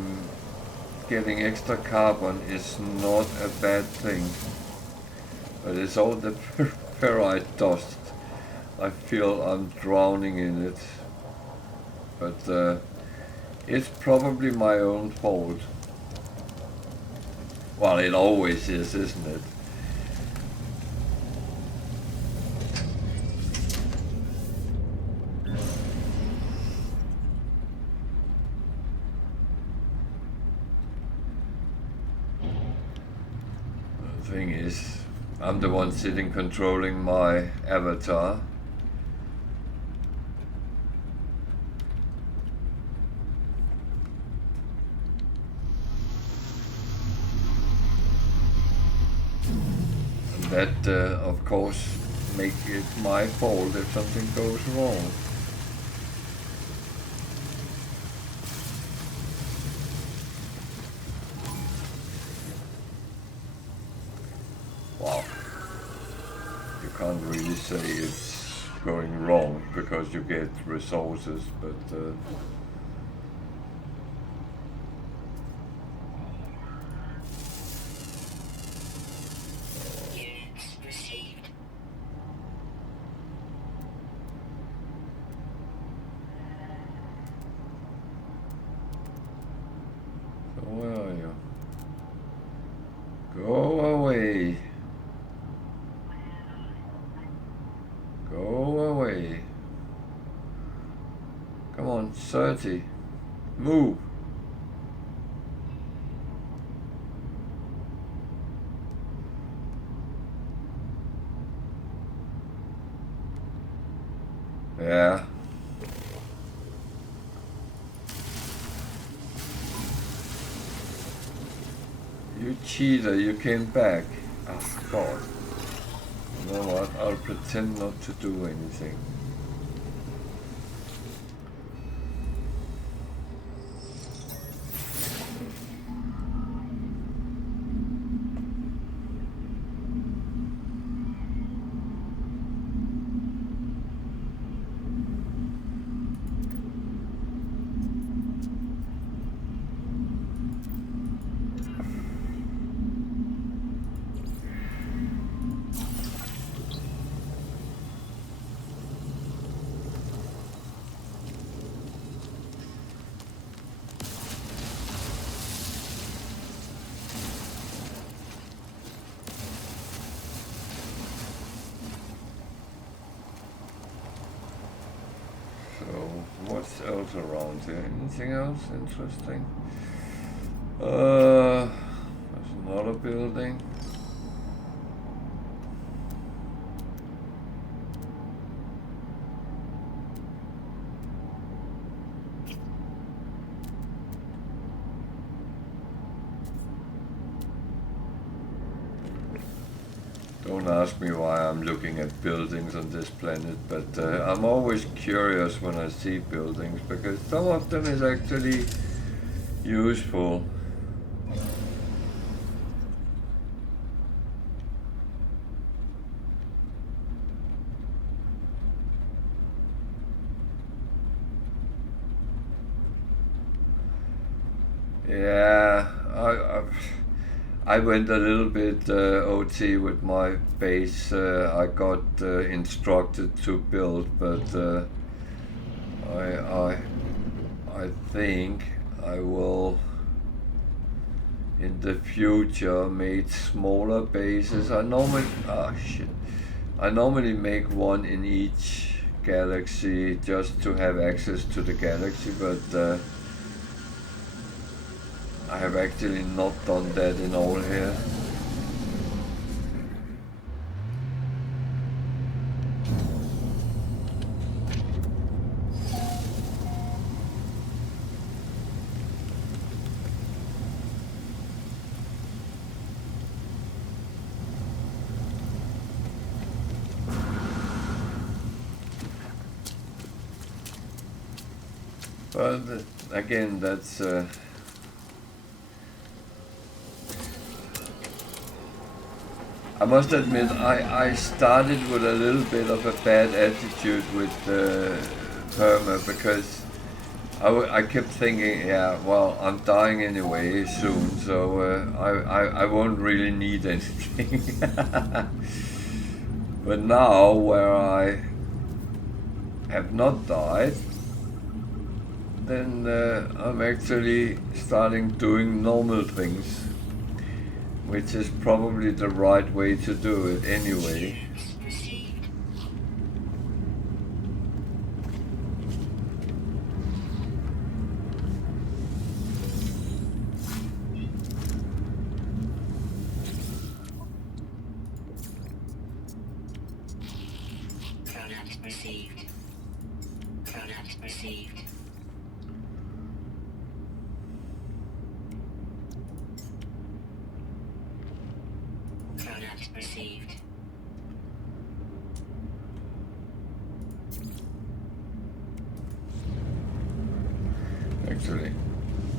getting extra carbon is not a bad thing, but it's all the ferrite dust. I feel I'm drowning in it, but it's probably my own fault. Well, it always is, isn't it? The thing is, I'm the one sitting controlling my avatar. And that, of course, make it my fault if something goes wrong. Wow. You can't really say it's going wrong because you get resources, but Units received. so where are you? Go away. Go away. Come on, 30. Move. Yeah. You cheater, you came back. Oh, God. You know what? I'll pretend not to do anything. What's else around here? Anything else interesting? There's another building. Don't ask me why I'm looking at buildings on this planet, but I'm always curious when I see buildings because some of them is actually useful. Yeah, I went a little bit OT with my base. I got instructed to build, but I think I will in the future make smaller bases. I normally make one in each galaxy just to have access to the galaxy, but I have actually not done that in all here. But again, that's I must admit, I started with a little bit of a bad attitude with perma because I kept thinking, yeah, well, I'm dying anyway soon, so I won't really need anything. But now, where I have not died, then I'm actually starting doing normal things, which is probably the right way to do it anyway. Received. Product received. Product received. Product received. Actually,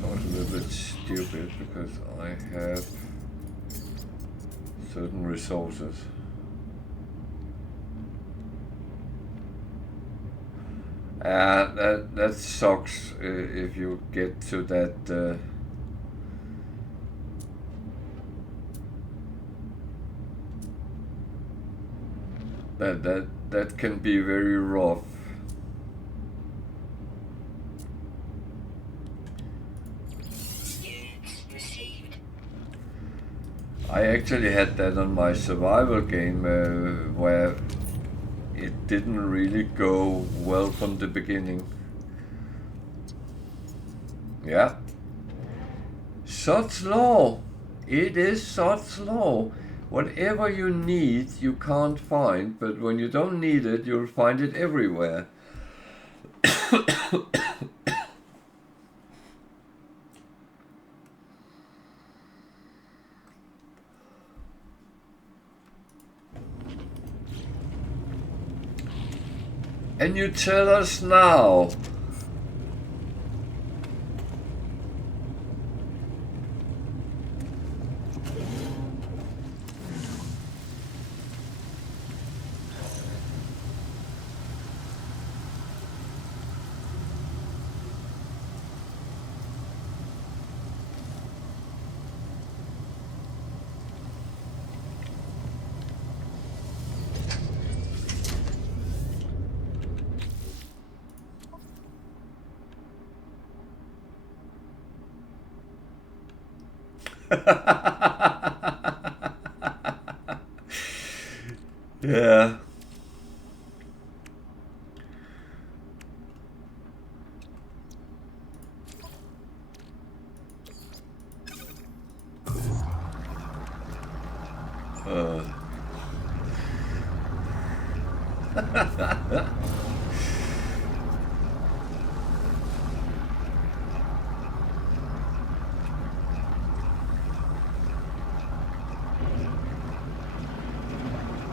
I was a little bit stupid because I have certain resources. That sucks if you get to that. That can be very rough. Units received. I actually had that on my survival game where it didn't really go well from the beginning. Yeah. Such law. It is such law. Whatever you need, you can't find, but when you don't need it, you'll find it everywhere. And you tell us now. Yeah.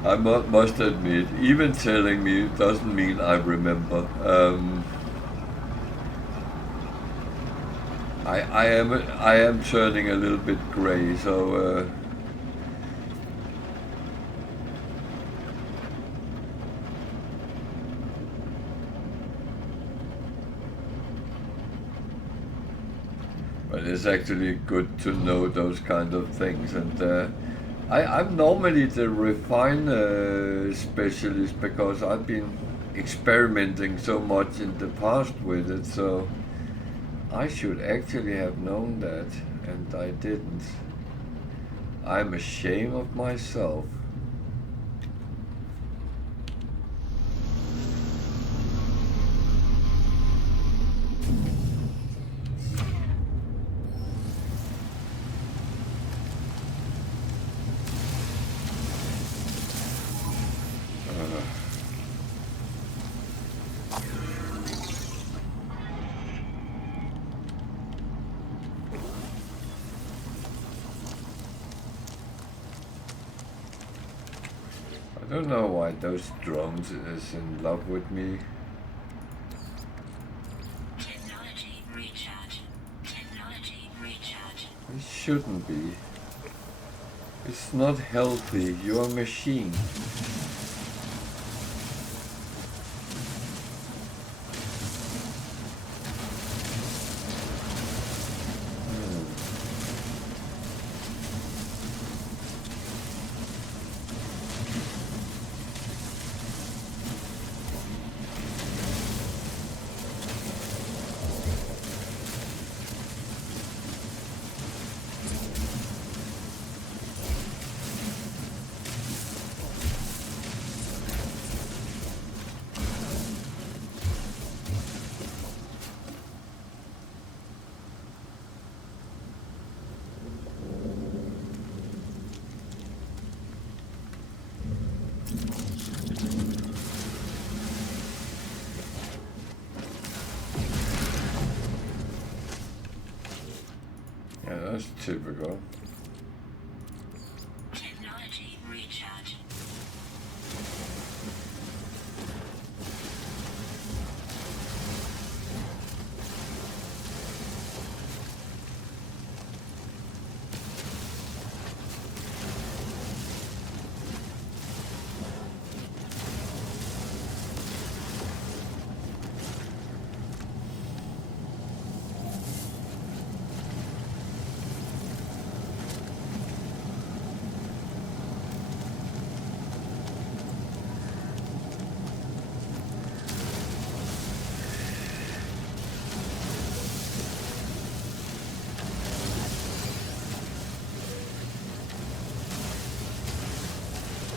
I must admit, even telling me doesn't mean I remember. I am turning a little bit grey, so but it's actually good to know those kind of things. And I'm normally the refine specialist because I've been experimenting so much in the past with it, so I should actually have known that, and I didn't. I'm ashamed of myself. I don't know why those drones is in love with me. Technology It shouldn't be. It's not healthy. You're a machine. Yeah, that's typical. Technology recharge.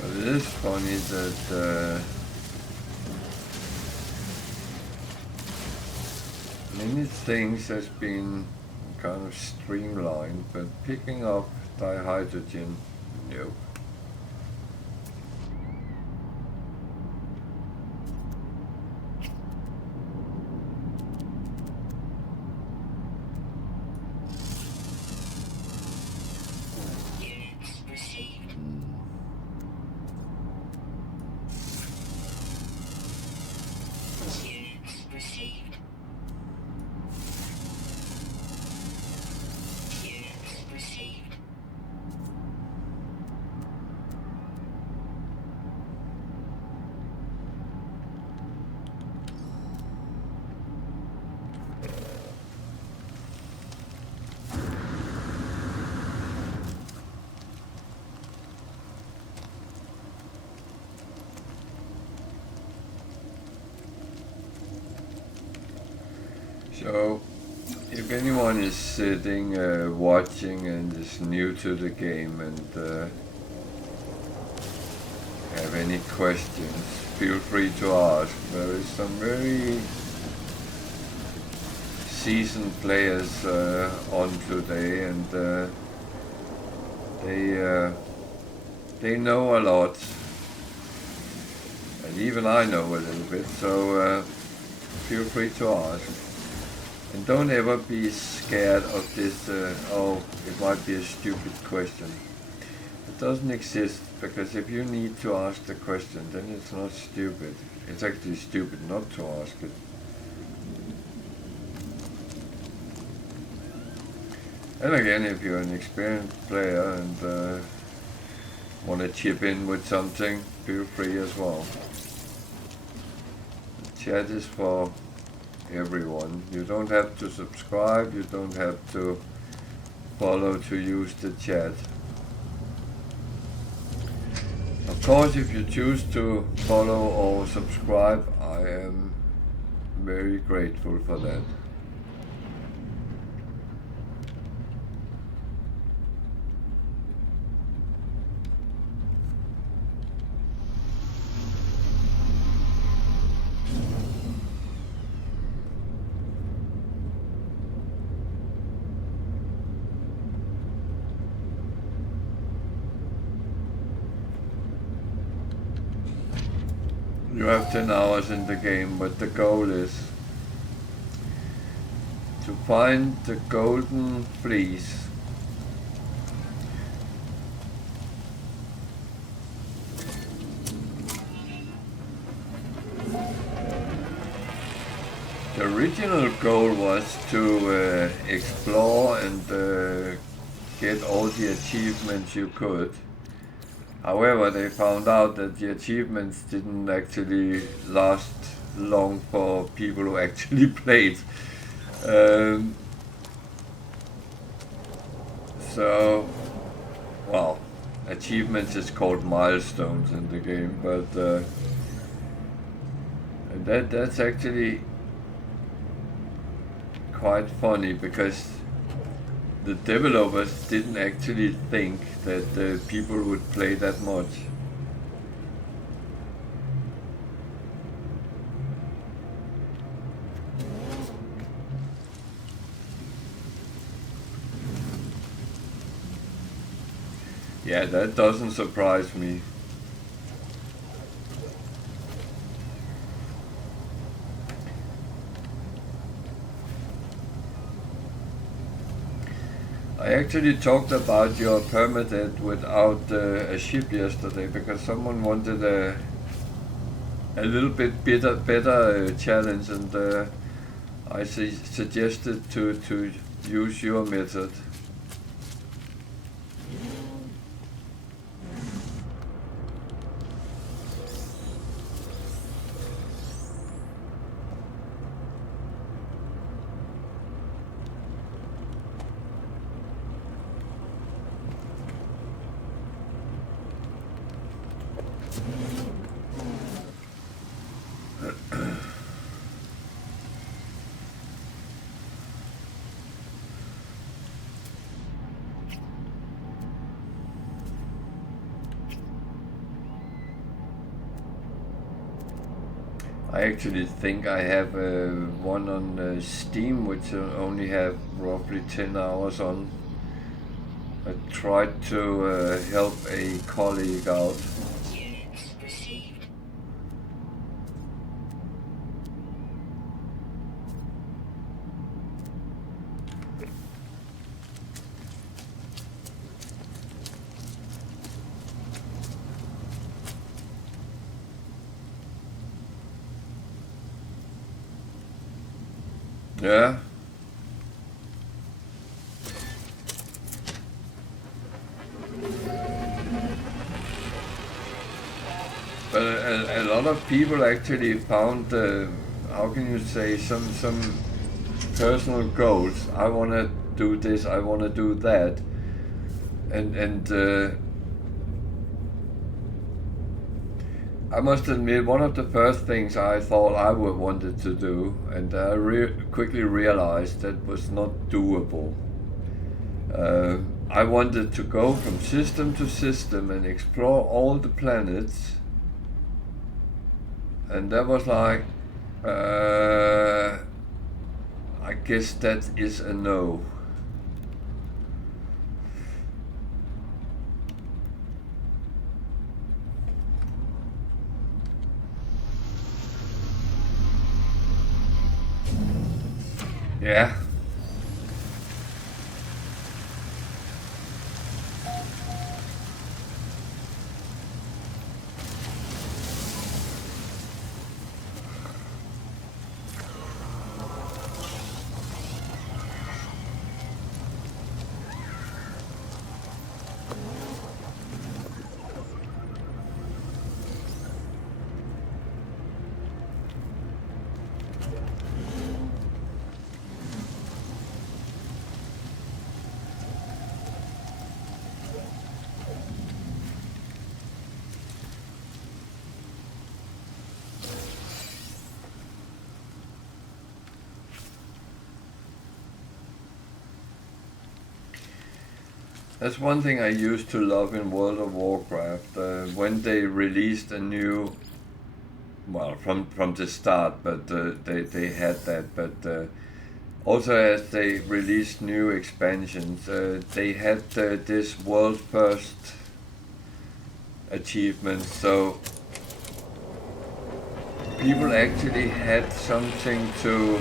But it is funny that many things has been kind of streamlined, but picking up dihydrogen, nope. Units received. Units received. Units received. So, if anyone is sitting, watching and is new to the game and have any questions, feel free to ask. There is some very seasoned players on today, and they know a lot, and even I know a little bit. So feel free to ask. And don't ever be scared of this, oh, it might be a stupid question. It doesn't exist, because if you need to ask the question, then it's not stupid. It's actually stupid not to ask it. And again, if you're an experienced player and want to chip in with something, feel free as well. The chat is for everyone. You don't have to subscribe, you don't have to follow to use the chat. Of course, if you choose to follow or subscribe, I am very grateful for that. You have 10 hours in the game, but the goal is to find the golden fleece. The original goal was to explore and get all the achievements you could. However, they found out that the achievements didn't actually last long for people who actually played. Um, so, well, achievements is called milestones in the game, but that's actually quite funny because the developers didn't actually think that people would play that much. Yeah, that doesn't surprise me. I actually talked about your permadeath without a ship yesterday because someone wanted a little bit better challenge, and I suggested to use your method. I actually think I have one on Steam which only have roughly 10 hours on. I tried to help a colleague out. Units received. Yeah. But a lot of people actually found, how can you say, some personal goals. I want to do this, I want to do that. And I must admit, one of the first things I thought I would wanted to do, and I quickly realized that was not doable. I wanted to go from system to system and explore all the planets, and that was like, I guess that is a no. Yeah. That's one thing I used to love in World of Warcraft. When they released a new, well, from the start, but they had that. But also as they released new expansions, they had this world first achievement. So people actually had something to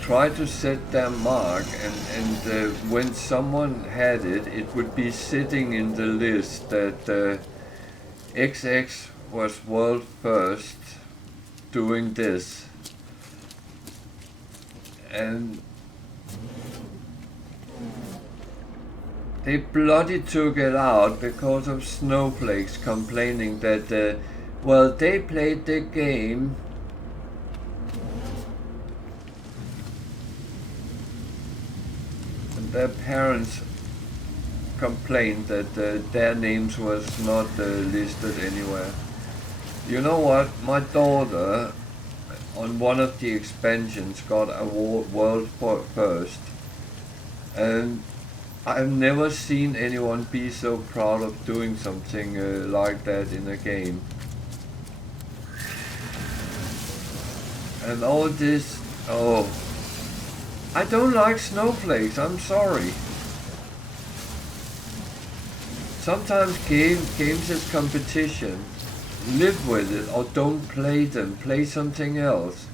try to set their mark, and when someone had it, it would be sitting in the list that XX was world first doing this. And They bloody took it out because of snowflakes complaining that, well, they played the game and their parents complained that their names was not listed anywhere. You know what? My daughter on one of the expansions got a world first, and I've never seen anyone be so proud of doing something like that in a game. And all this, oh, I don't like snowflakes, I'm sorry. Sometimes games is competition. Live with it or don't play them. Play something else.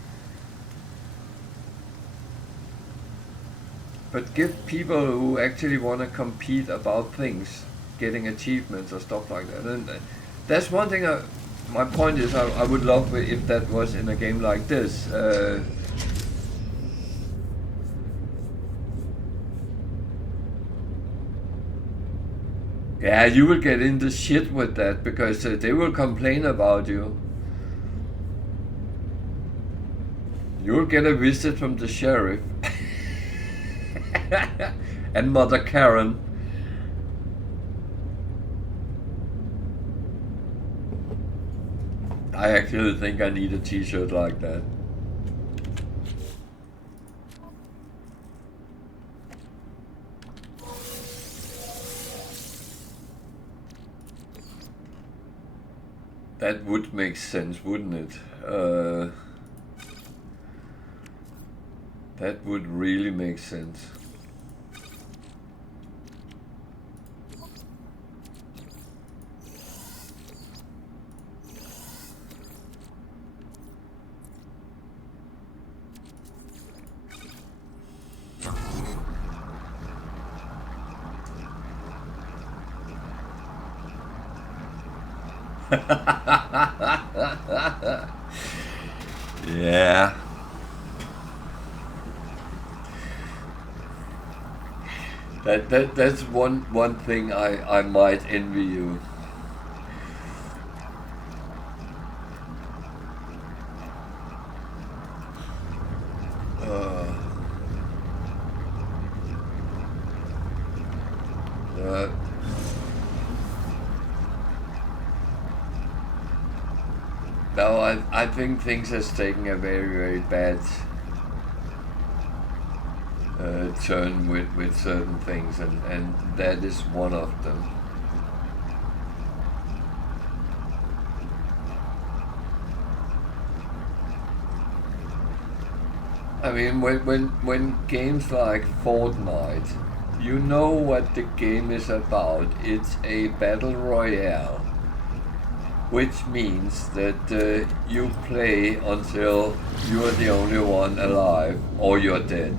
But give people who actually want to compete about things, getting achievements or stuff like that. And that's one thing. My point is, I would love if that was in a game like this. Yeah, you will get into shit with that because they will complain about you. You'll get a visit from the sheriff and Mother Karen. I actually think I need a t-shirt like that. That would make sense, wouldn't it? That would really make sense. Yeah. That's one thing I might envy you. No, I think things has taken a very bad turn with certain things, and that is one of them. I mean, when games like Fortnite, you know what the game is about. It's a battle royale, which means that you play until you're the only one alive or you're dead.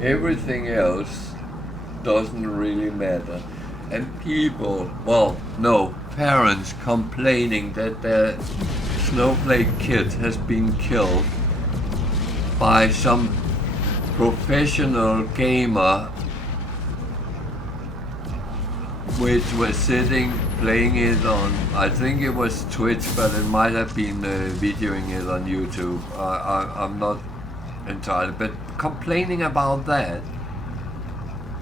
Everything else doesn't really matter. And people, well, no, parents complaining that their snowflake kid has been killed by some professional gamer which was sitting playing it on, I think it was Twitch, but it might have been videoing it on YouTube. I'm not entirely, but complaining about that.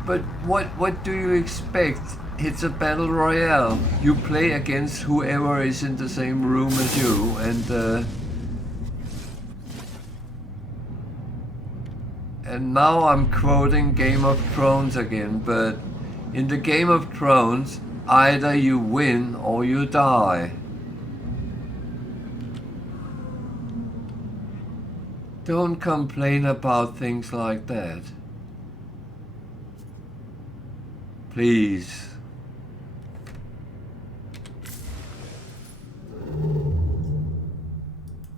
But what do you expect? It's a battle royale. You play against whoever is in the same room as you, and now I'm quoting Game of Thrones again, but in the Game of Thrones, either you win or you die. Don't complain about things like that. Please.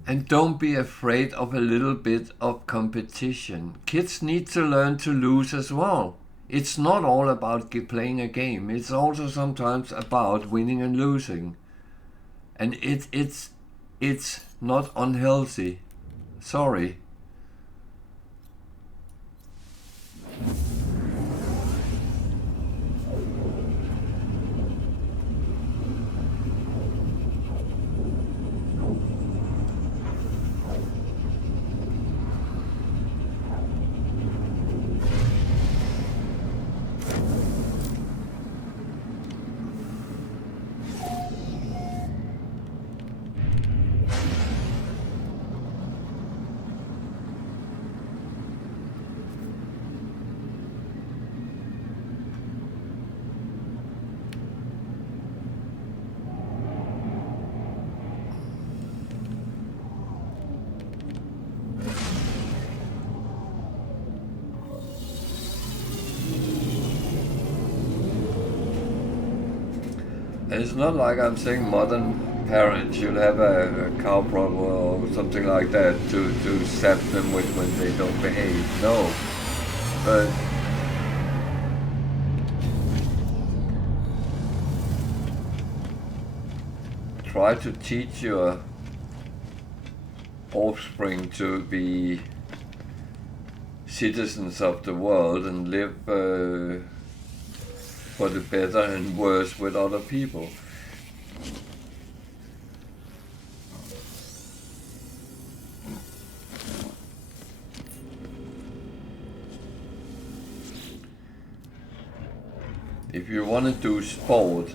And don't be afraid of a little bit of competition. Kids need to learn to lose as well. It's not all about playing a game. It's also sometimes about winning and losing. And it's not unhealthy. Sorry. It's not like I'm saying modern parents should have a cow problem or something like that to zap them with when they don't behave. No. But try to teach your offspring to be citizens of the world and live for the better and worse with other people. If you want to do sport,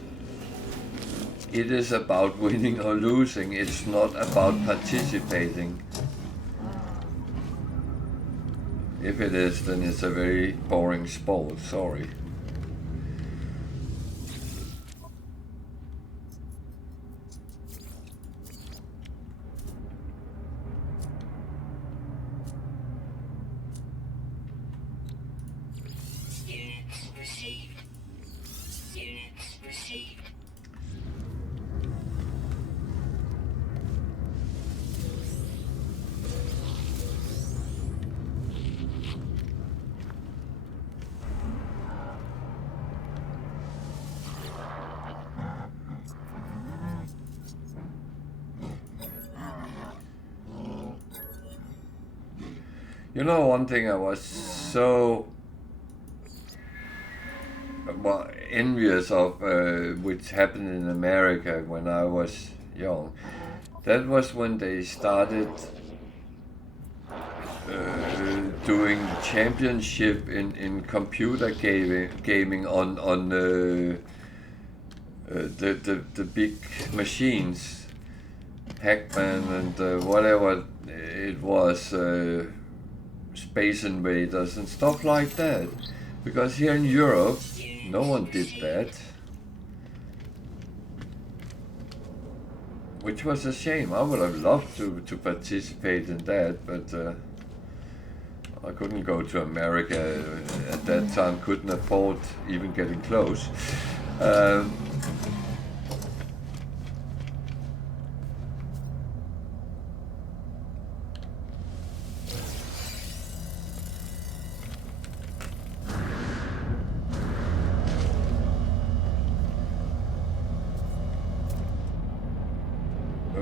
it is about winning or losing. It's not about participating. If it is, then it's a very boring sport, sorry. Units received. Units received. You know, one thing I was so envious of, which happened in America when I was young. That was when they started doing the championship in computer gaming on the big machines, Hackman and whatever it was. Space Invaders and stuff like that, because here in Europe no one did that, which was a shame. I would have loved to participate in that, but I couldn't go to America at that time, couldn't afford even getting close.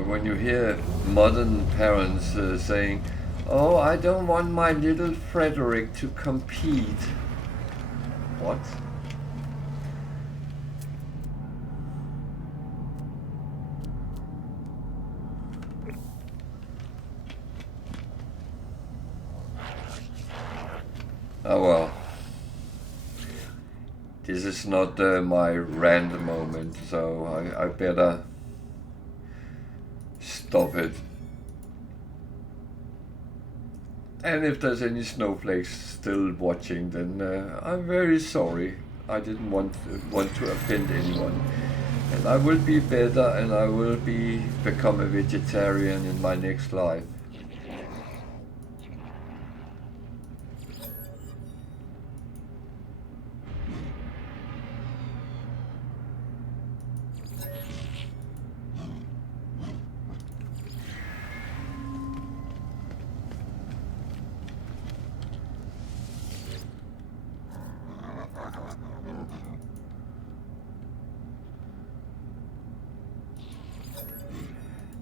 When you hear modern parents saying, "Oh, I don't want my little Frederick to compete." What? Oh well. This is not my random moment, so I better stop it. And if there's any snowflakes still watching, then I'm very sorry. I didn't want to offend anyone. And I will be better, and I will become a vegetarian in my next life.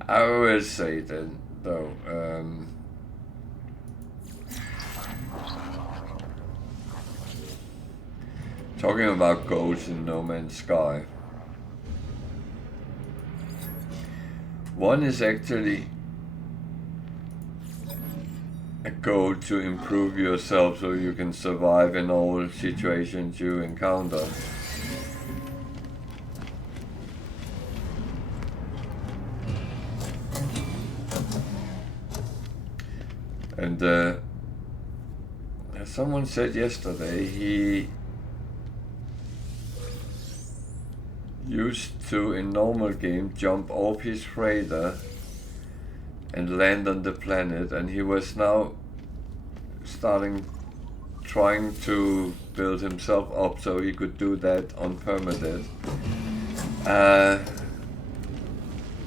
I will say then, though, talking about goals in No Man's Sky, one is actually a goal to improve yourself so you can survive in all situations you encounter. And as someone said yesterday, he used to, in normal game, jump off his freighter and land on the planet, and he was now trying to build himself up so he could do that on permadeath. Uh,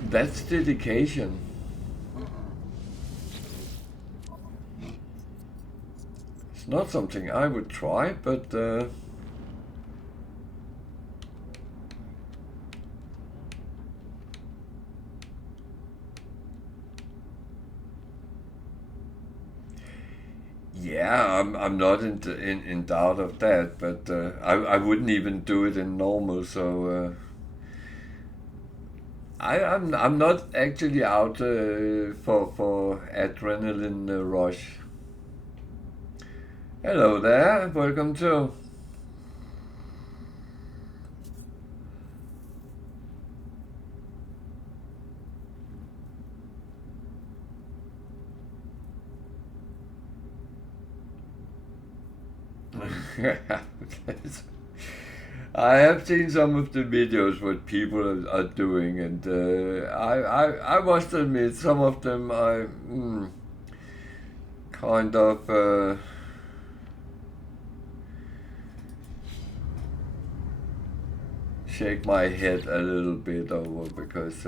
that's dedication. It's not something I would try, but yeah, I'm not in doubt of that, but I wouldn't even do it in normal. So I'm not actually out for adrenaline rush. Hello there, welcome to. I have seen some of the videos what people are doing, and I must admit some of them I kind of shake my head a little bit over because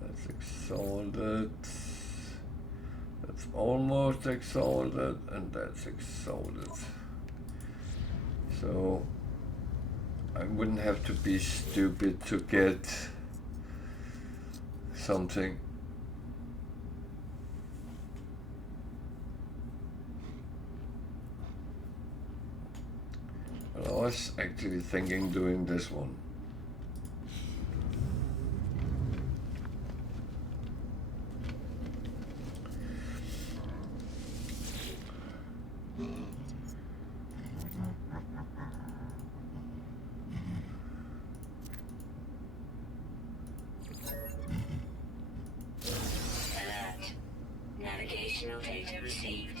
that's exalted. That's almost exalted, and that's exalted. So I wouldn't have to be stupid to get something. But I was actually thinking doing this one. Alert. Navigational data received.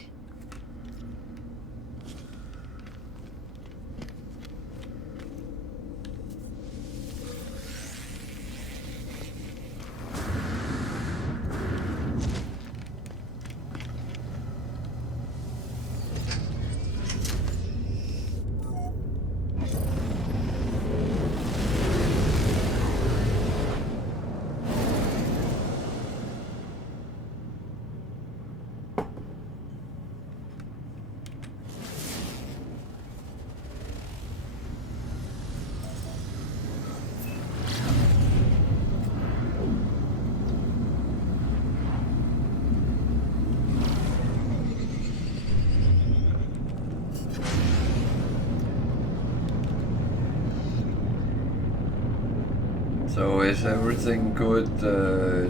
So is everything good,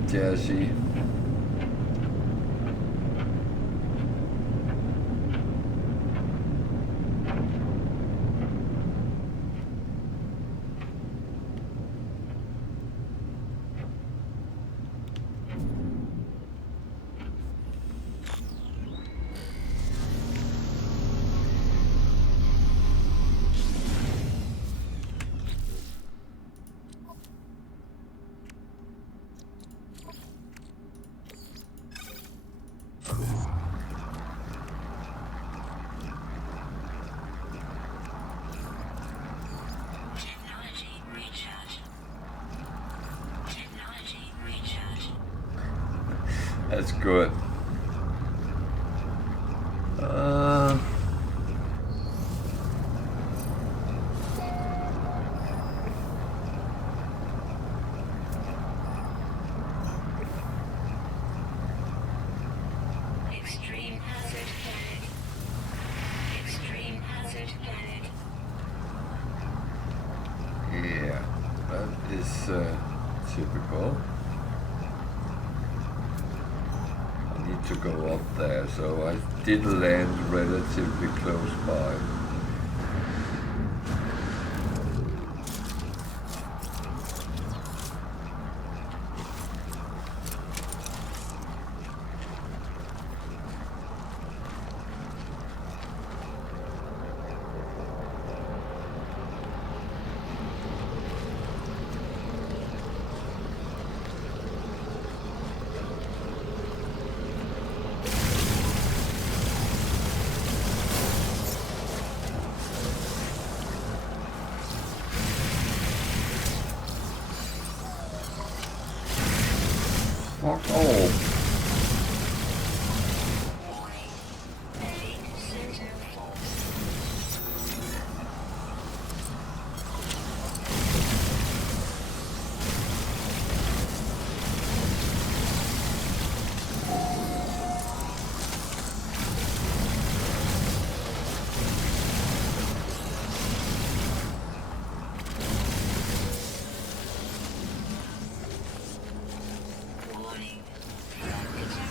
Jesse? Technology recharge. Technology recharge. That's good. Extreme hazard planet. Extreme hazard planet. Yeah, that is typical. I need to go up there, so I did land relatively close by. Fuck off. Warning. Elite center false. Warning. Threat detected.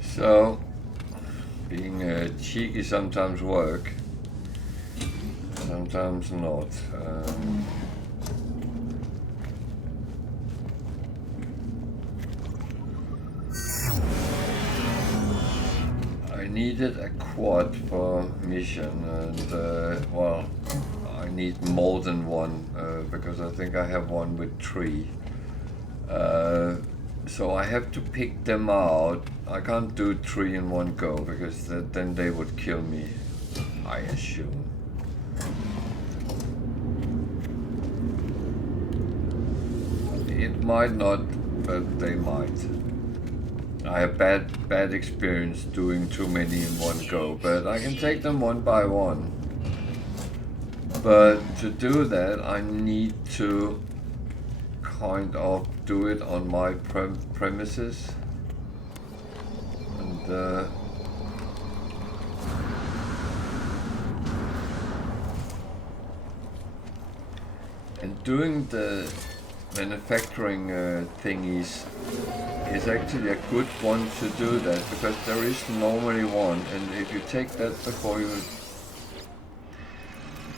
So, being cheeky sometimes work, sometimes not. I needed a quad for mission, and well, I need more than one because I think I have one with 3. So I have to pick them out. I can't do 3 in one go because then they would kill me, I assume. It might not, but they might. I have bad experience doing too many in one go, but I can take them one by one. But to do that, I need to kind of do it on my premises. And doing the manufacturing thingies is actually a good one to do that, because there is normally one, and if you take that before you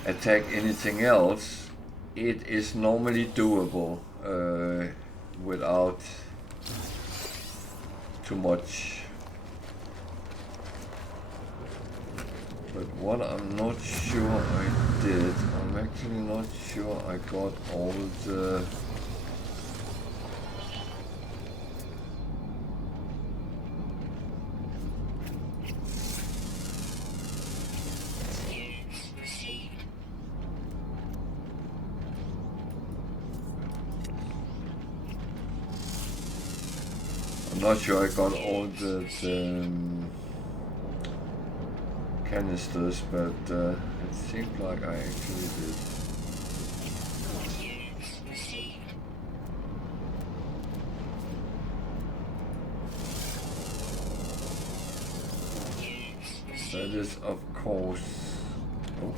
attack anything else, it is normally doable without too much. But what I'm not sure I did, I'm actually not sure I got all the Units received. I'm not sure I got all the canisters, but it seemed like I actually did. Units received. Units received. That is, of course. Oh.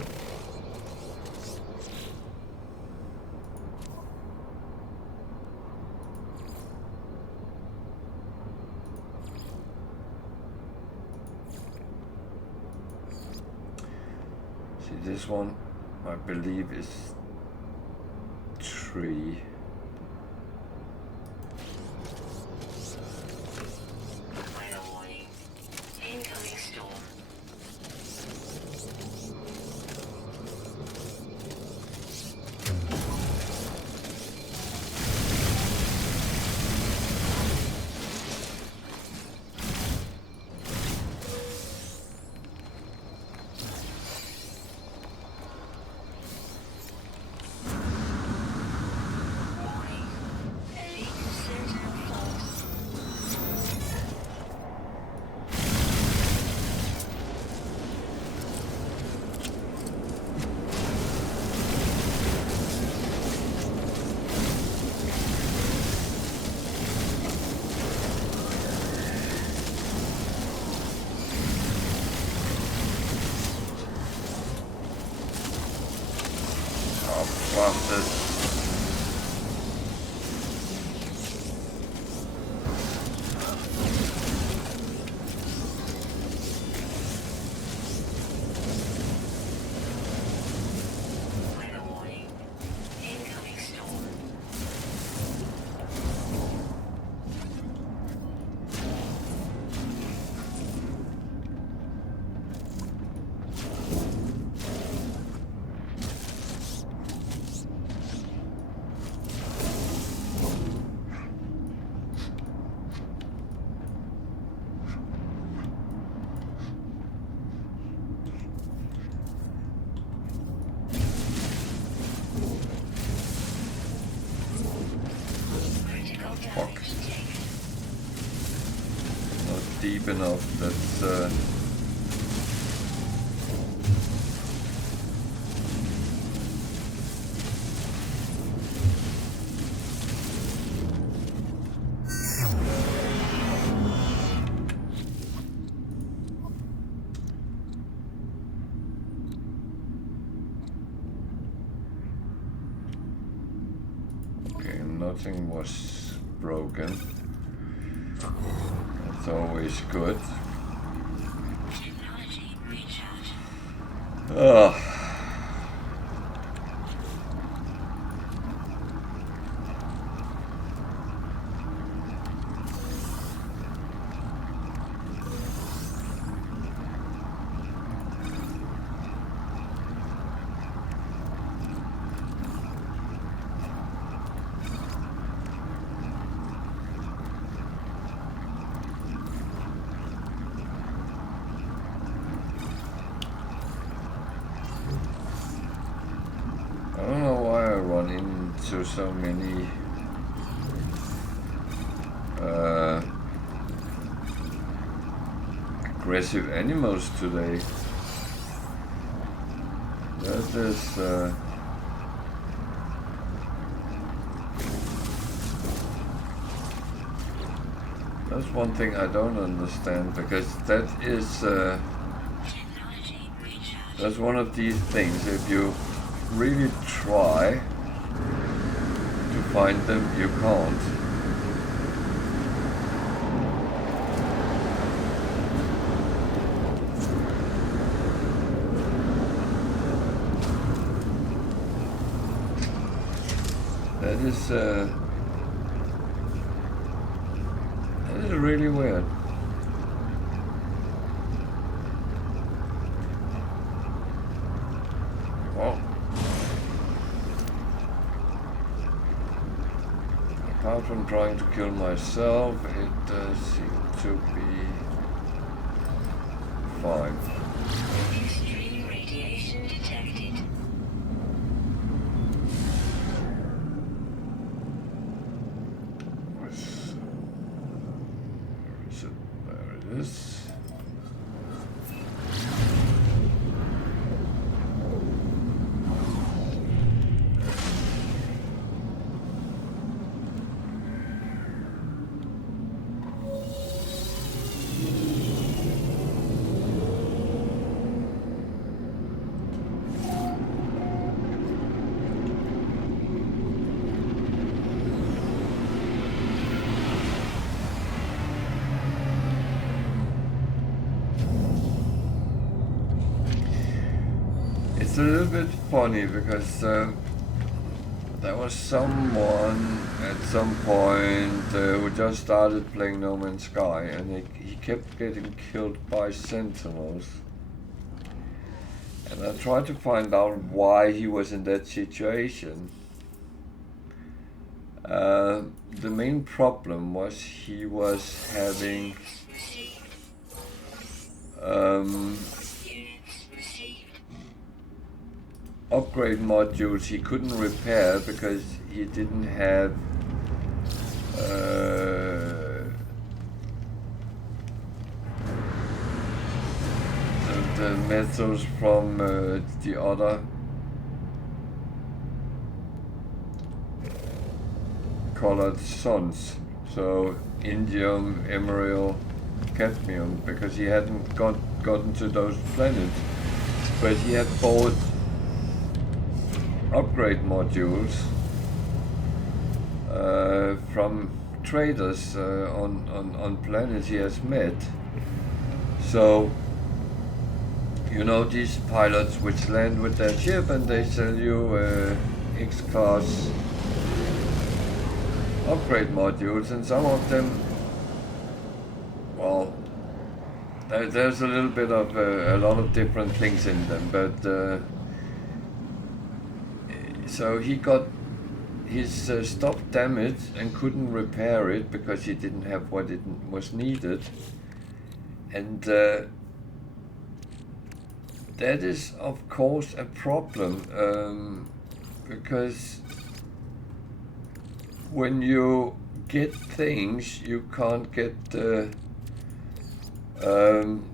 See, this one, I believe, is 3. Final warning. Incoming storm. Warning. Elite center false. Oh, bastard. Final warning. deep enough. That's okay. Nothing was broken. That's always good. Technology recharge. Ah. I don't know why I run into so many aggressive animals today. That is that's one thing I don't understand, because that is Technology recharge. that's one of these things. If you really try to find them, you can't. That is really weird. Well, apart from trying to kill myself, it does seem to be fine. Extreme radiation detected. Where is it? There it is. It's a little bit funny because there was someone at some point who just started playing No Man's Sky, and he kept getting killed by sentinels. And I tried to find out why he was in that situation. The main problem was he was having Units received. upgrade modules he couldn't repair because he didn't have the metals from the other colored suns, so indium, emerald, cadmium, because he hadn't gotten to those planets, but he had bought upgrade modules from traders on planets he has met. So, you know, these pilots which land with their ship and they sell you X-class upgrade modules, and some of them, well, there's a little bit of a lot of different things in them, but so he got his stuff damaged and couldn't repair it because he didn't have what it was needed, and that is of course a problem, because when you get things, you can't get Um,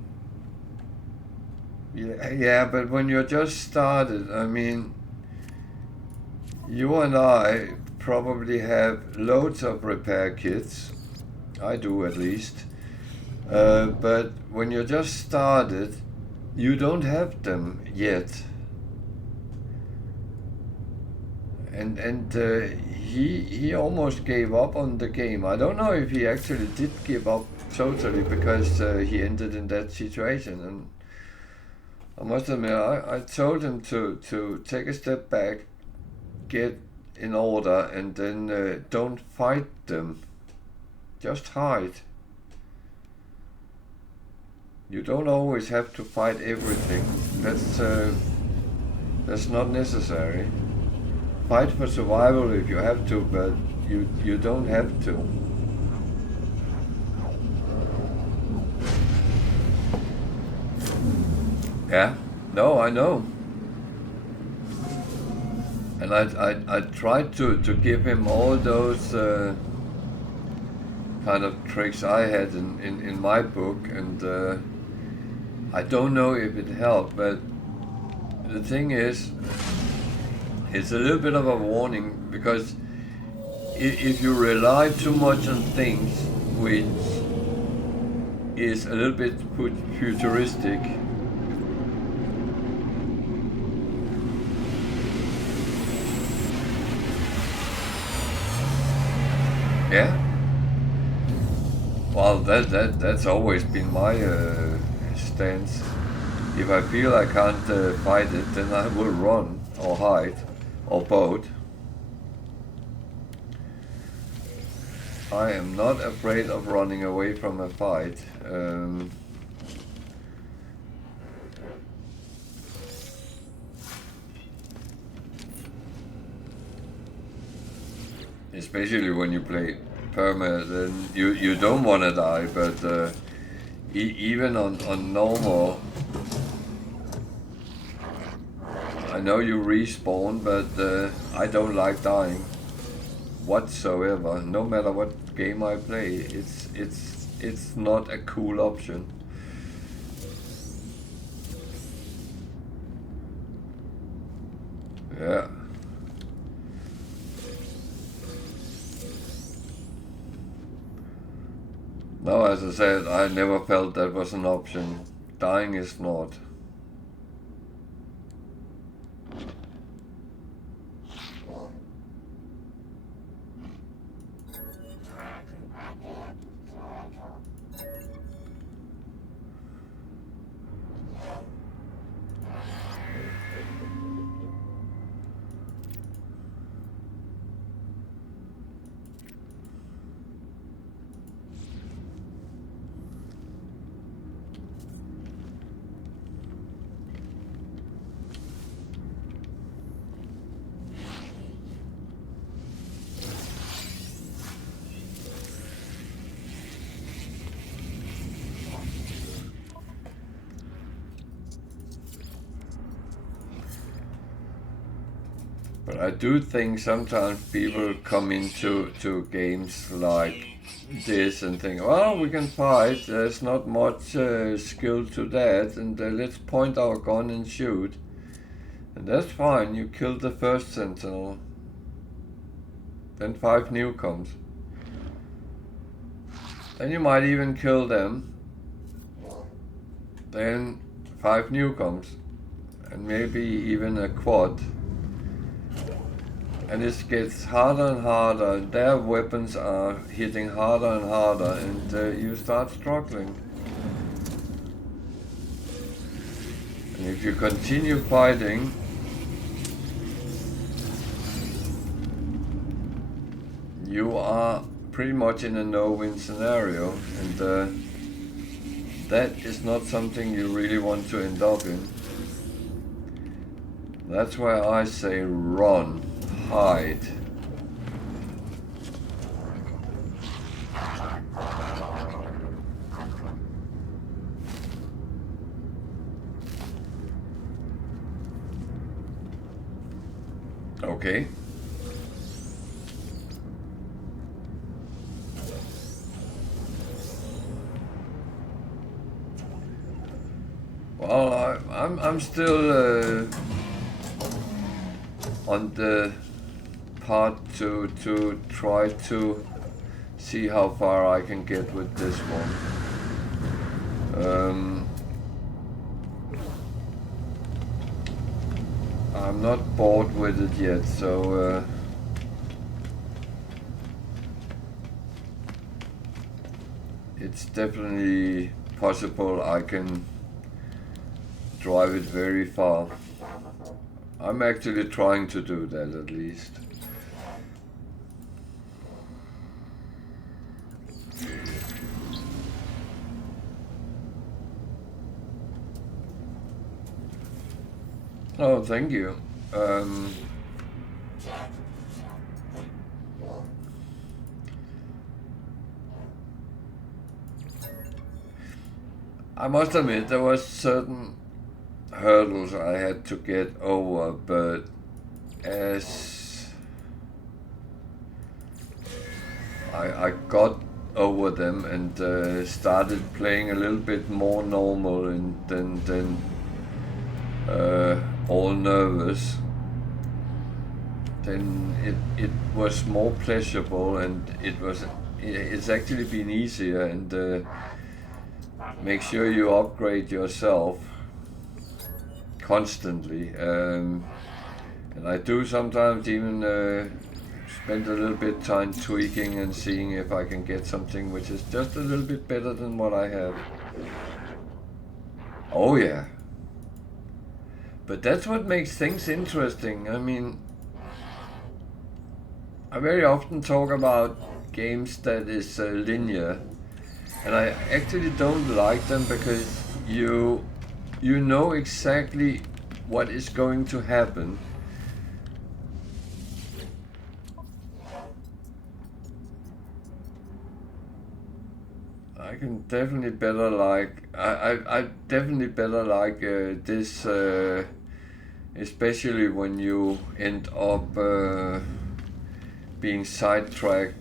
yeah, but when you're just started, I mean, you and I probably have loads of repair kits. I do at least. But when you're just started, you don't have them yet. And he almost gave up on the game. I don't know if he actually did give up totally because he ended in that situation. And I must admit, I told him to take a step back, get in order, and then don't fight them. Just hide. You don't always have to fight everything. That's not necessary. Fight for survival if you have to, but you don't have to. Yeah, no, I know. And I tried to give him all those kind of tricks I had in my book, and I don't know if it helped, but the thing is, it's a little bit of a warning, because if you rely too much on things which is a little bit futuristic, yeah. Well, that's always been my stance. If I feel I can't fight it, then I will run or hide or both. I am not afraid of running away from a fight. Especially when you play perma, then you don't want to die, but even on normal, I know you respawn, but I don't like dying whatsoever. No matter what game I play, it's not a cool option. Yeah. No, as I said, I never felt that was an option. Dying is not. But I do think sometimes people come into games like this and think, well, we can fight, there's not much skill to that, and let's point our gun and shoot. And that's fine, you kill the first sentinel. Then 5 new comes. Then you might even kill them. Then 5 new comes. And maybe even a quad. And it gets harder and harder. Their weapons are hitting harder and harder, and you start struggling. And if you continue fighting, you are pretty much in a no-win scenario, and that is not something you really want to end up in. That's why I say run. Hide. Okay. I'm still on the part to try to see how far I can get with this one. I'm not bored with it yet, so it's definitely possible I can drive it very far. I'm actually trying to do that at least. Oh, thank you. I must admit there was certain hurdles I had to get over, but as I got over them and started playing a little bit more normal and than all nervous, then it was more pleasurable, and it's actually been easier, and make sure you upgrade yourself constantly, and I do sometimes even spend a little bit time tweaking and seeing if I can get something which is just a little bit better than what I have. Oh yeah. But that's what makes things interesting. I mean, I very often talk about games that is linear, and I actually don't like them because you know exactly what is going to happen. I can definitely better like I definitely better like this, especially when you end up being sidetracked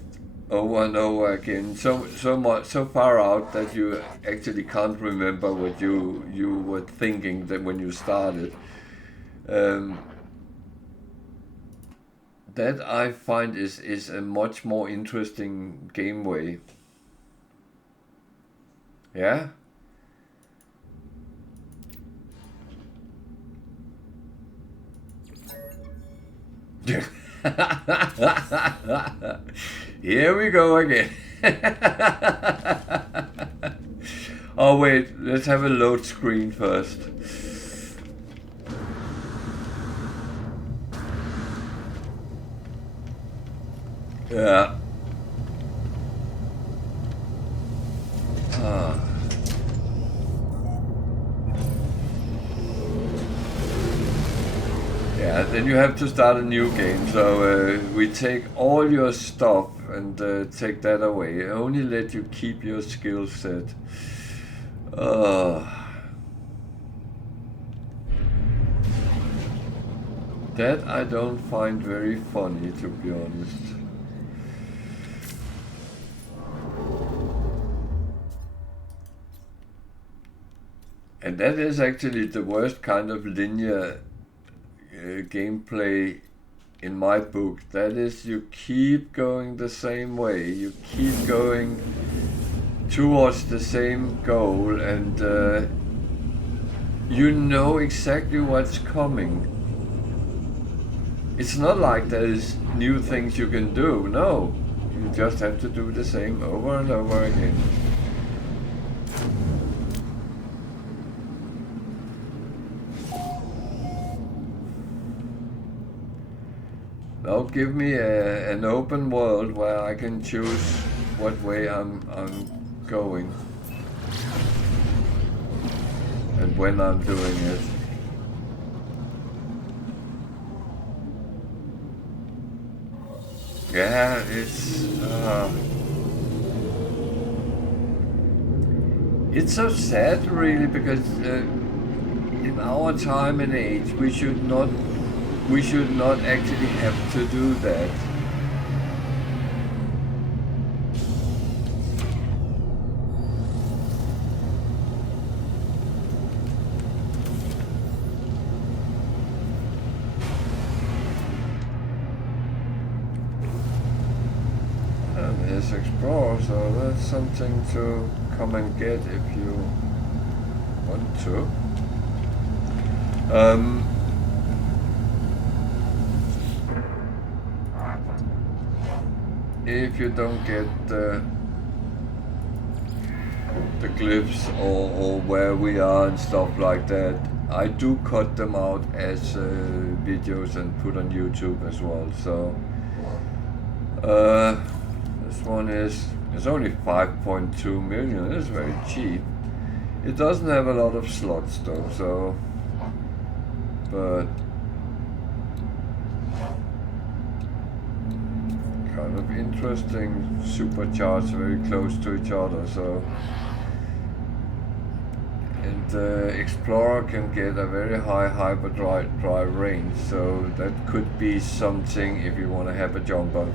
over and over again, so far out that you actually can't remember what you were thinking that when you started. That I find is a much more interesting game way. Yeah. Here we go again. Oh wait, let's have a load screen first. Yeah. Yeah, then you have to start a new game. So we take all your stuff and take that away. Only let you keep your skill set. That I don't find very funny, to be honest. And that is actually the worst kind of linear gameplay in my book. That is, you keep going the same way, you keep going towards the same goal, and you know exactly what's coming. It's not like there's new things you can do, no. You just have to do the same over and over again. Now give me an open world where I can choose what way I'm going and when I'm doing it. Yeah, it's so sad really, because in our time and age we should not actually have to do that. this Explorer, so that's something to come and get if you want to. If you don't get the glyphs or where we are and stuff like that, I do cut them out as videos and put on YouTube as well. So this one is only 5.2 million. It's very cheap. It doesn't have a lot of slots though, so but kind of interesting, supercharged very close to each other. So and the Explorer can get a very high hyperdrive range, so that could be something if you want to have a jumper.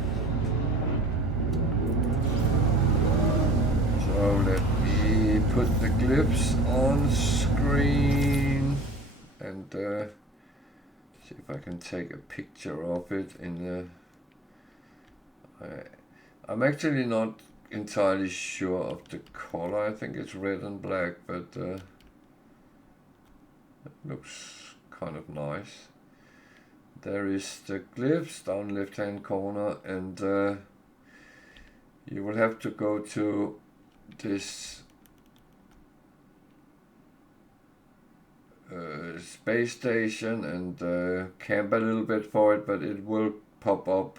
So let me put the glyphs on screen and see if I can take a picture of it in the... I'm actually not entirely sure of the color. I think it's red and black, but it looks kind of nice. There is the glyphs down left hand corner, and you will have to go to this space station and camp a little bit for it, but it will pop up.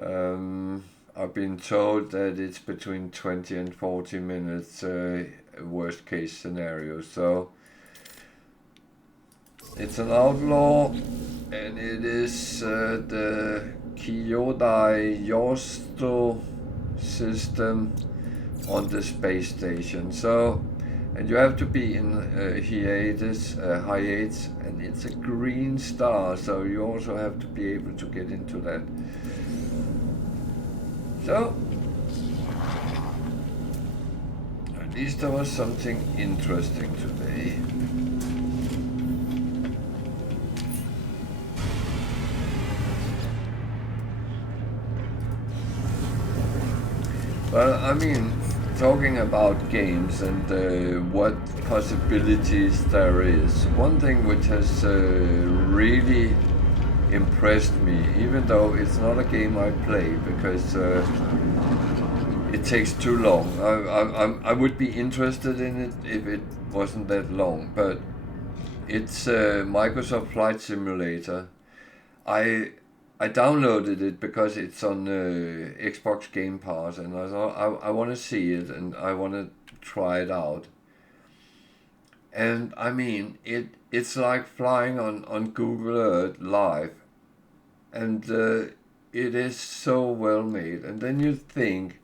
I've been told that it's between 20 and 40 minutes worst case scenario, so it's an Outlaw and it is the Kyodai Yosto system on the space station. So, and you have to be in hiatus, and it's a green star, so you also have to be able to get into that. So, at least there was something interesting today. Well, I mean, talking about games and what possibilities there is, one thing which has really impressed me, even though it's not a game I play because it takes too long. I would be interested in it if it wasn't that long, but it's Microsoft Flight Simulator. I downloaded it because it's on Xbox Game Pass, and I thought I want to see it and I want to try it out. And I mean, it's like flying on Google Earth live, and it is so well made. And then you think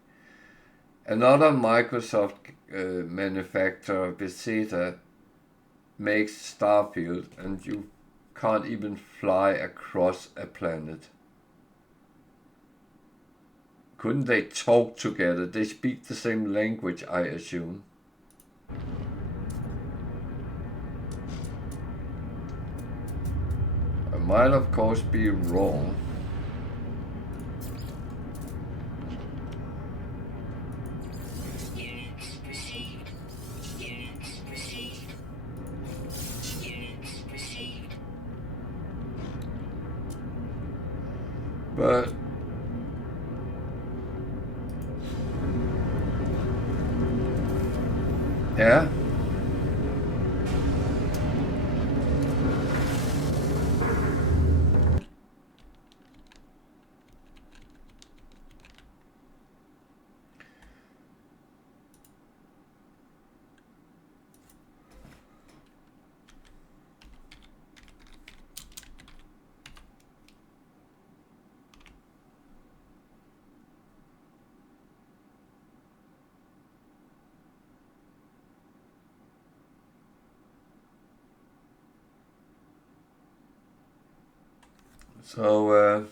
another Microsoft manufacturer, Bethesda, makes Starfield, and you can't even fly across a planet. Couldn't they talk together? They speak the same language, I assume. I might of course be wrong. Units received. Units received. Units received. But yeah. So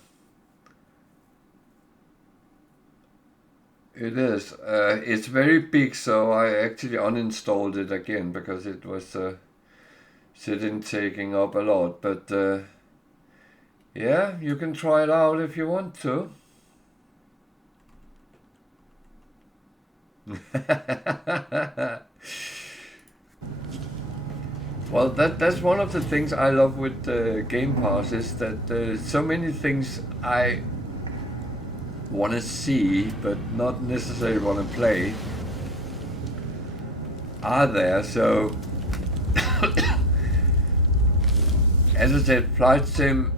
it is. It's very big, so I actually uninstalled it again because it was sitting taking up a lot. But yeah, you can try it out if you want to. Well, that's one of the things I love with Game Pass is that so many things I want to see but not necessarily want to play are there. So, as I said, Flight Sim,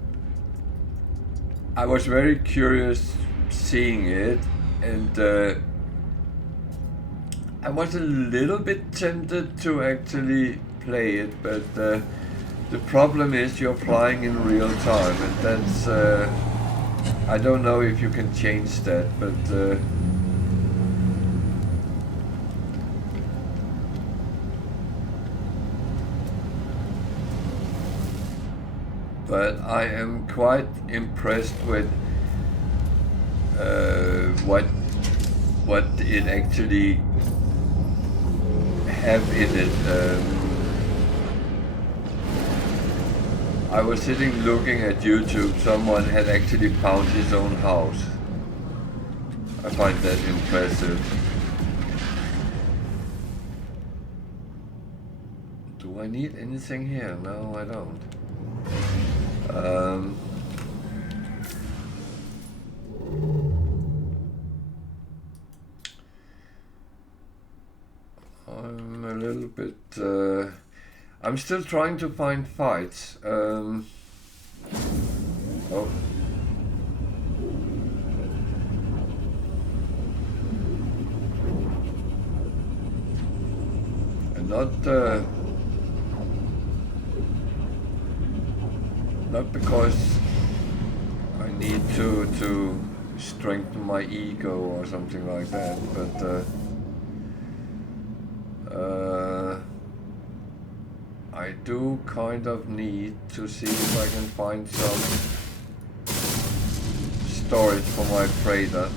I was very curious seeing it, and I was a little bit tempted to actually play it, but the problem is you're flying in real time, and that's I don't know if you can change that, but I am quite impressed with what it actually have in it. I was sitting looking at YouTube, someone had actually found his own house. I find that impressive. Do I need anything here? No, I don't. I'm a little bit... I'm still trying to find fights. Oh. And not because I need to strengthen my ego or something like that, but I do kind of need to see if I can find some storage for my freighter.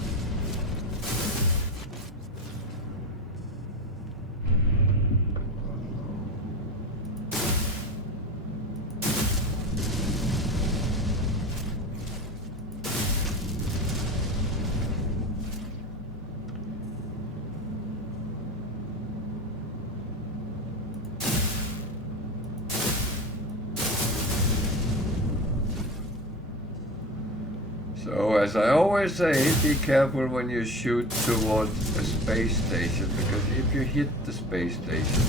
So, as I always say, be careful when you shoot towards a space station, because if you hit the space station,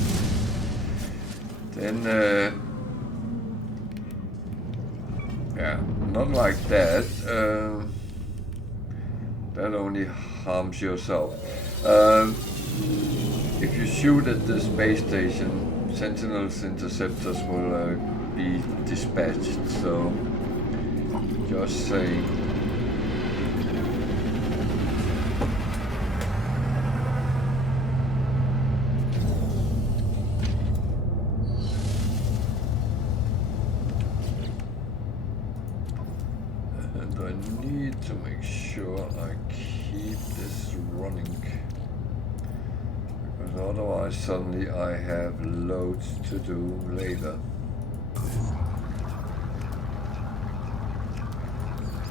then, yeah, not like that, that only harms yourself. If you shoot at the space station, Sentinels interceptors will be dispatched, so just saying. And I need to make sure I keep this running, because otherwise suddenly I have loads to do later.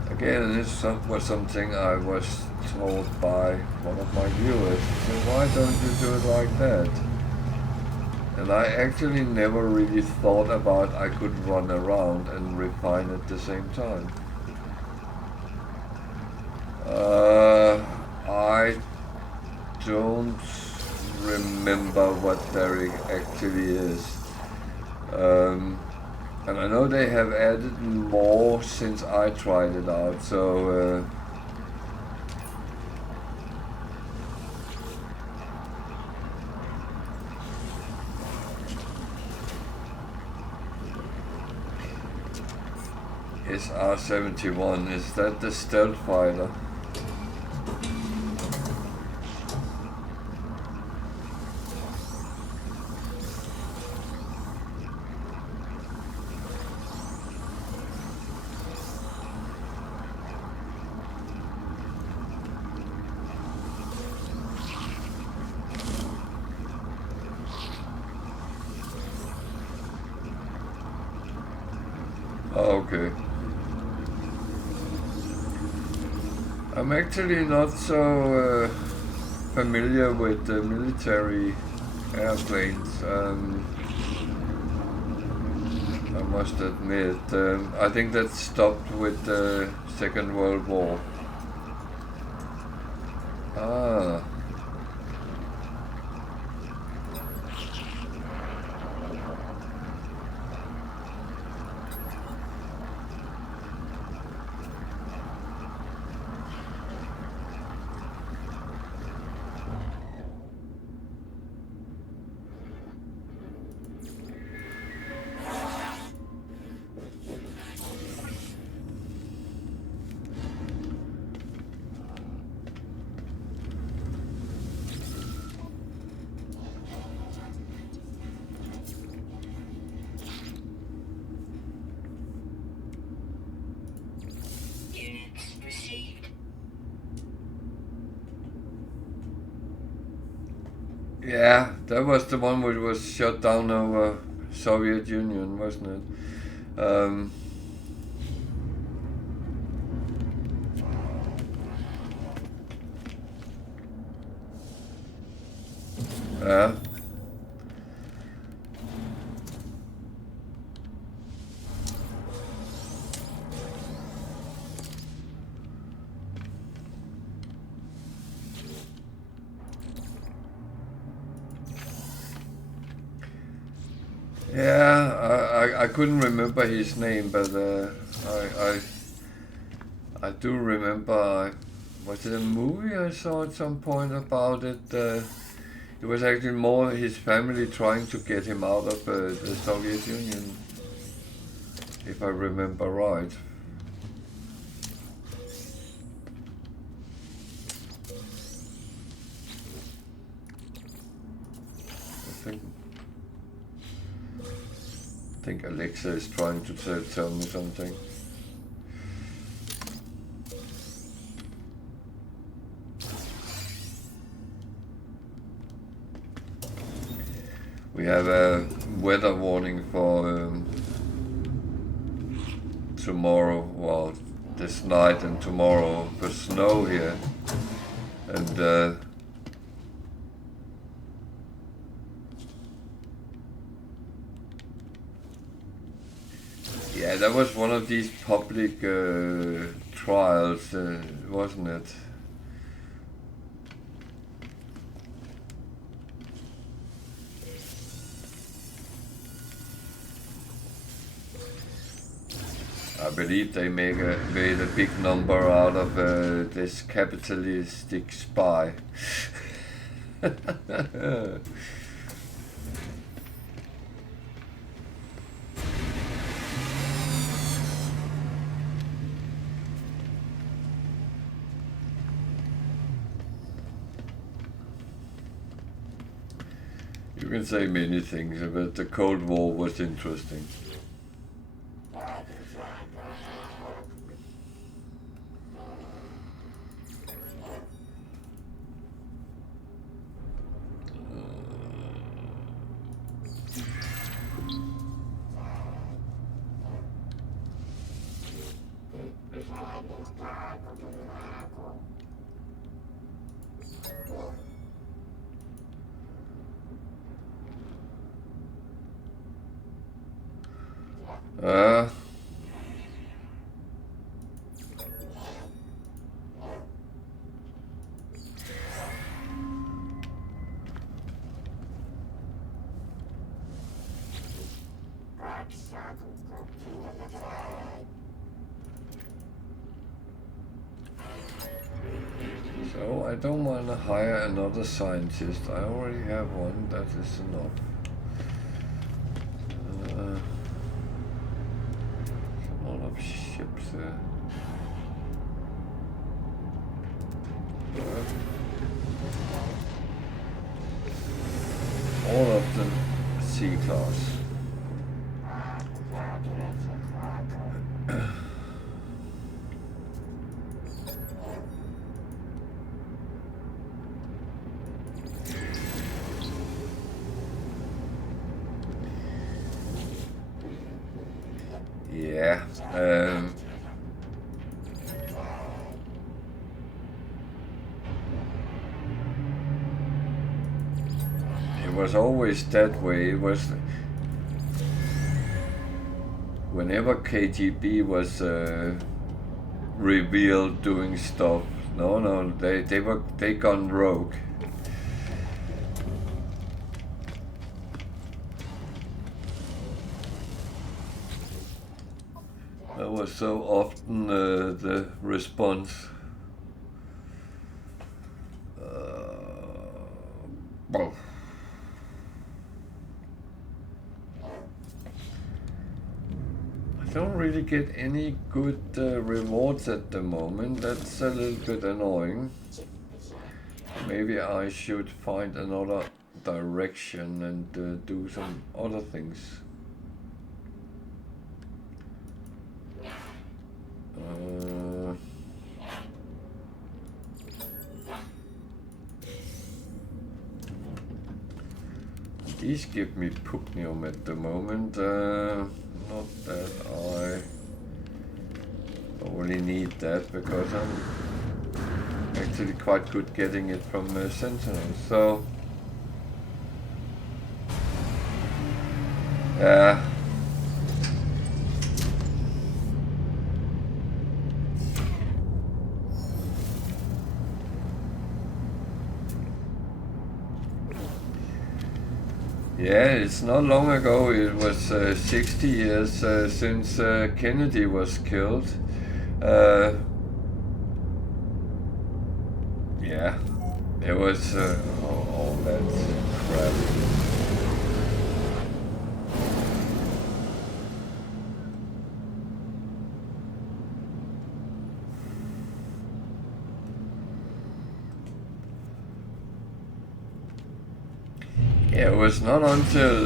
Again, this was something I was told by one of my viewers. So why don't you do it like that? And I actually never really thought about I could run around and refine at the same time. I don't remember what there actually is. And I know they have added more since I tried it out, so SR-71, is that the stealth fighter? Okay. I'm actually not so familiar with military airplanes. I must admit. I think that stopped with the Second World War. Ah. Units received. Yeah, that was the one which was shut down over Soviet Union, wasn't it? Yeah. Yeah, I couldn't remember his name, but I do remember. Was it a movie I saw at some point about it? It was actually more his family trying to get him out of the Soviet Union, if I remember right. I think Alexa is trying to tell me something. We have a weather warning for tomorrow, well, this night and tomorrow for snow here. And yeah, that was one of these public trials, wasn't it? I believe they made a big number out of this capitalistic spy. You can say many things, but the Cold War was interesting. Uh, so I don't want to hire another scientist. I already have one. That is enough. A lot of ships there. All of them C-class. Yeah. was always that way. It was whenever KGB was revealed doing stuff. No, they gone rogue. That was so often the response. Well, I don't really get any good rewards at the moment. That's a little bit annoying. Maybe I should find another direction and do some other things. These give me Pugnium at the moment. Not that I only need that because I'm actually quite good getting it from Sentinel. So yeah. Yeah, it's not long ago. It was 60 years since Kennedy was killed. Yeah, it was all that crap. Yeah, it was not until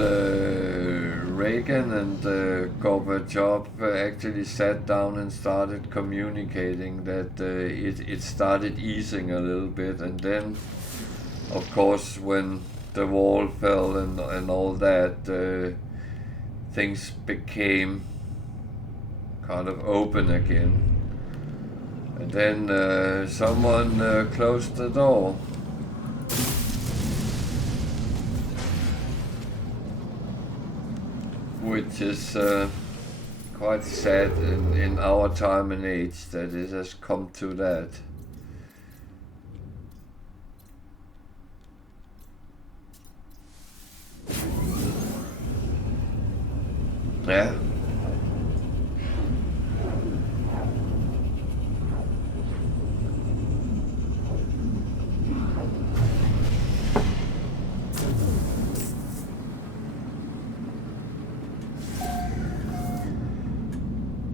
Reagan and Gorbachev actually sat down and started communicating that it started easing a little bit, and then, of course, when the wall fell and all that, things became kind of open again. And then someone closed the door. Which is quite sad in our time and age that it has come to that. Yeah.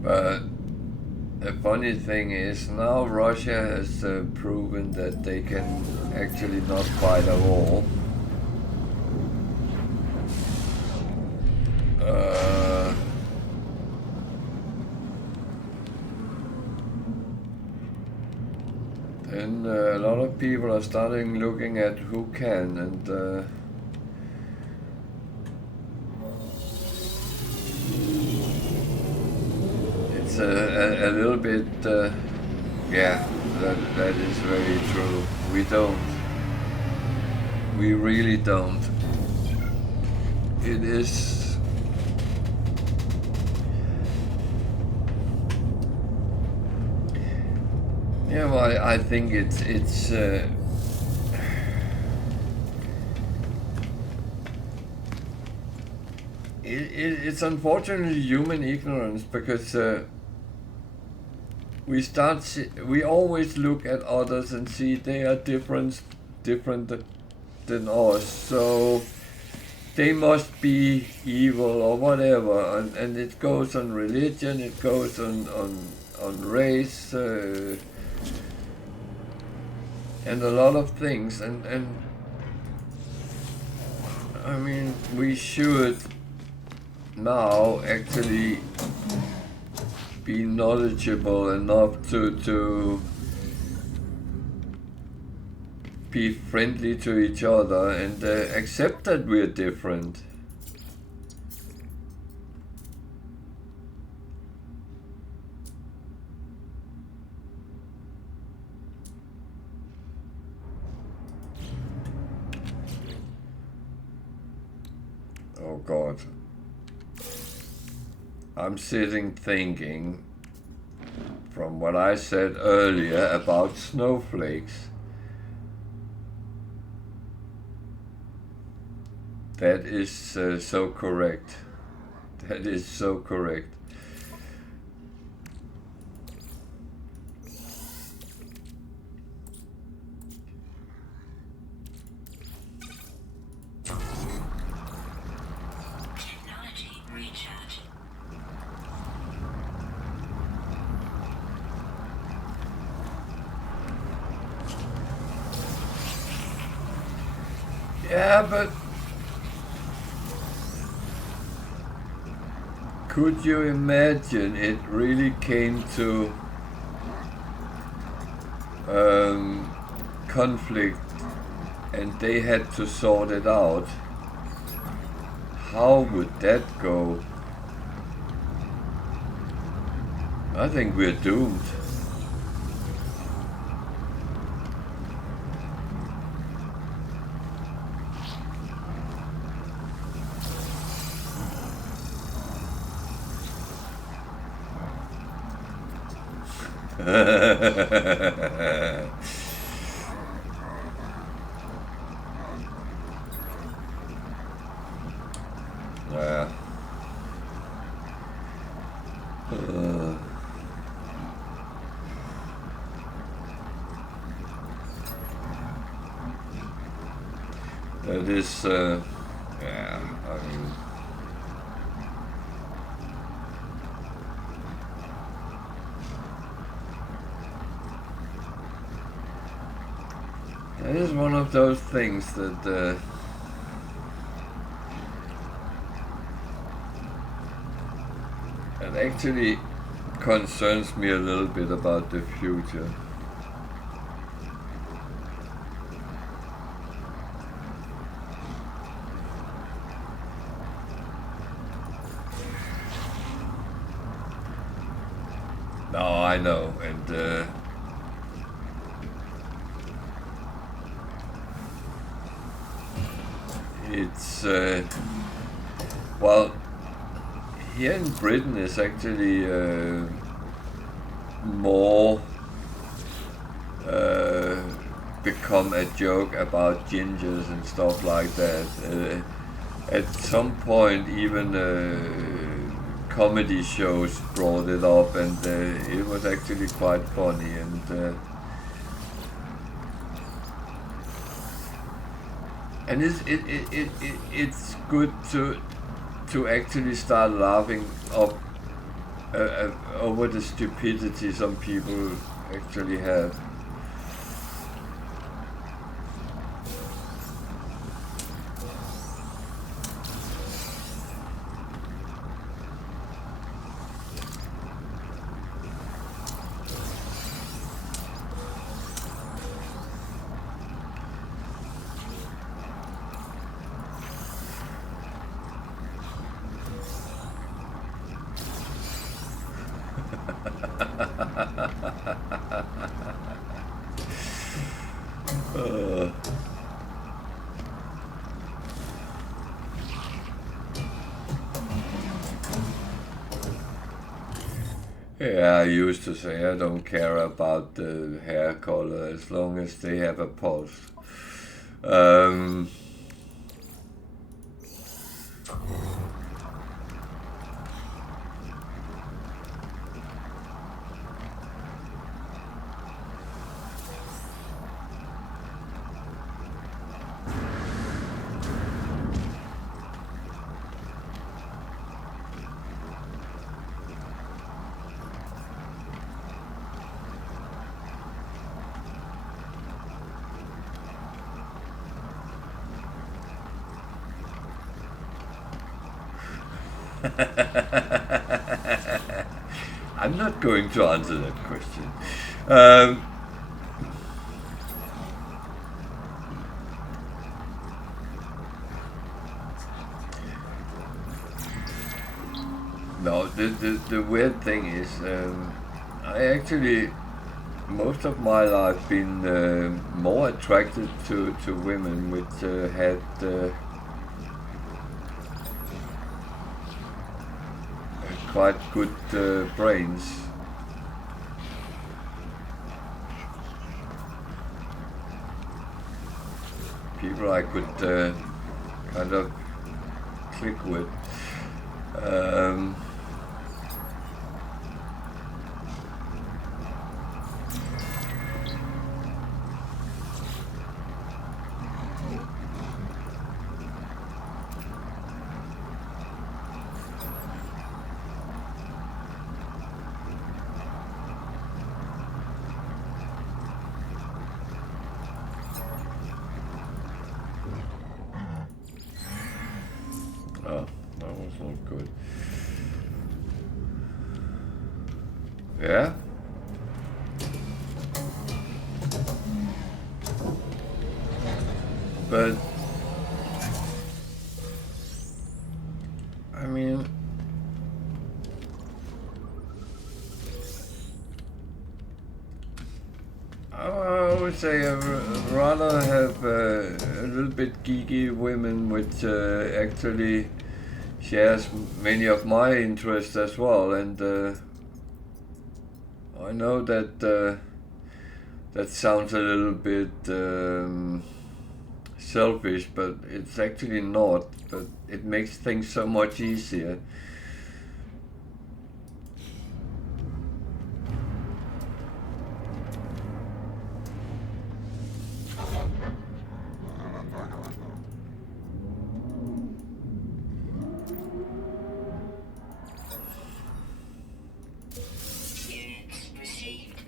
But the funny thing is now Russia has proven that they can actually not fight at all. Then a lot of people are starting looking at who can, and it's a little bit, yeah, that is very true. We don't. We really don't. It is. Yeah, well, I think it's it's unfortunately human ignorance because we always look at others and see they are different than us, so they must be evil or whatever, and it goes on religion, it goes on race. And a lot of things, and I mean, we should now actually be knowledgeable enough to be friendly to each other and accept that we're different. God. I'm sitting thinking from what I said earlier about snowflakes. That is so correct. That is so correct. Technology recharge. Yeah, but could you imagine it really came to conflict and they had to sort it out? How would that go? I think we're doomed. Yeah. That is, yeah, I mean, that is one of those things that it actually concerns me a little bit about the future. No, I know, and it's well, here in Britain it's actually more become a joke about gingers and stuff like that. At some point, even comedy shows brought it up, and it was actually quite funny. And it's good to actually start laughing up over the stupidity some people actually have. Yeah, I used to say I don't care about the hair color as long as they have a pulse. Um, I'm not going to answer that question. No, the weird thing is, I actually most of my life been more attracted to women which had quite good brains. People I could kind of click with. Oh, that was not good. Yeah? But I mean, I would say I'd rather have a little bit geeky women which actually shares many of my interests as well, and I know that that sounds a little bit selfish, but it's actually not. But it makes things so much easier. Units received.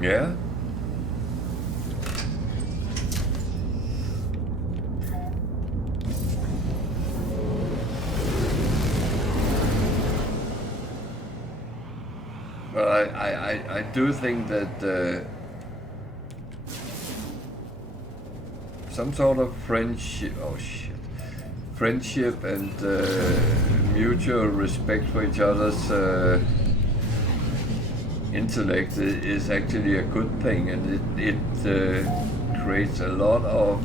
Yeah? But I do think that some sort of friendship, friendship and mutual respect for each other's intellect is actually a good thing, and it creates a lot of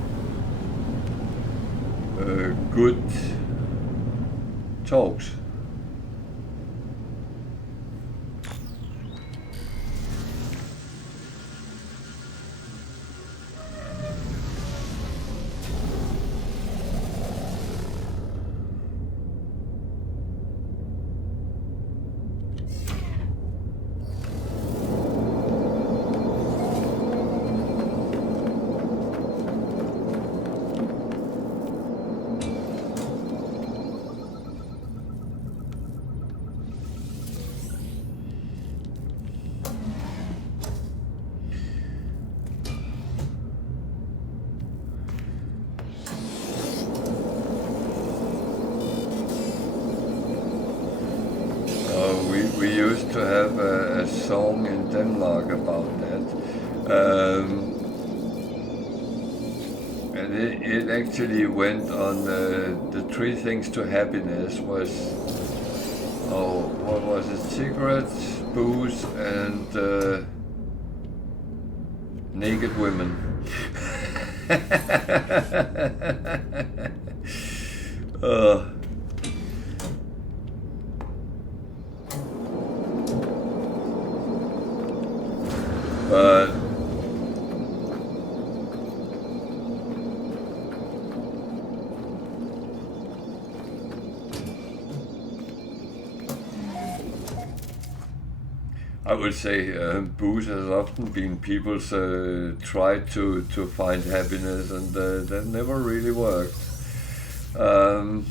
good talks. We used to have a song in Denmark about that. And it actually went on the three things to happiness was, oh, what was it? Cigarettes, booze, and naked women. uh, but I would say booze has often been people's try to find happiness, and that never really worked. Um,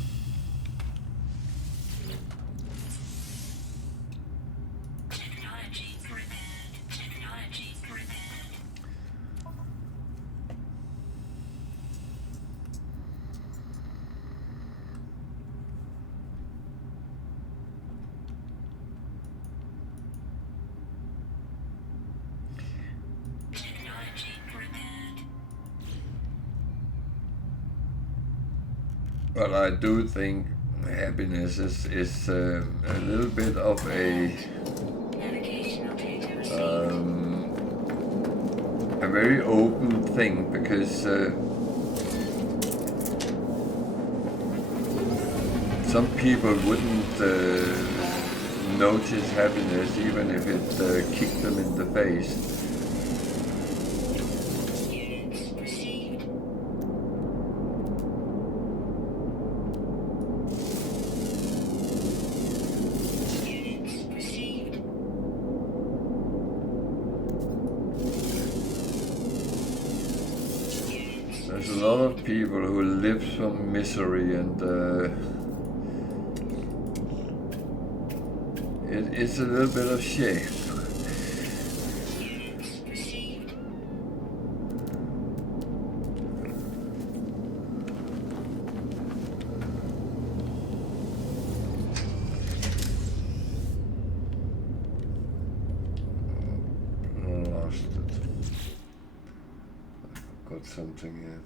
Technology prepared. Technology prepared. But I do think happiness is a little bit of Navigational data received. a very open thing, because some people wouldn't notice happiness even if it kicked them in the face. Units received. Units received. Units There's a lot of people who live from misery, and it's a little bit of shame. units received. I lost it. I got something here.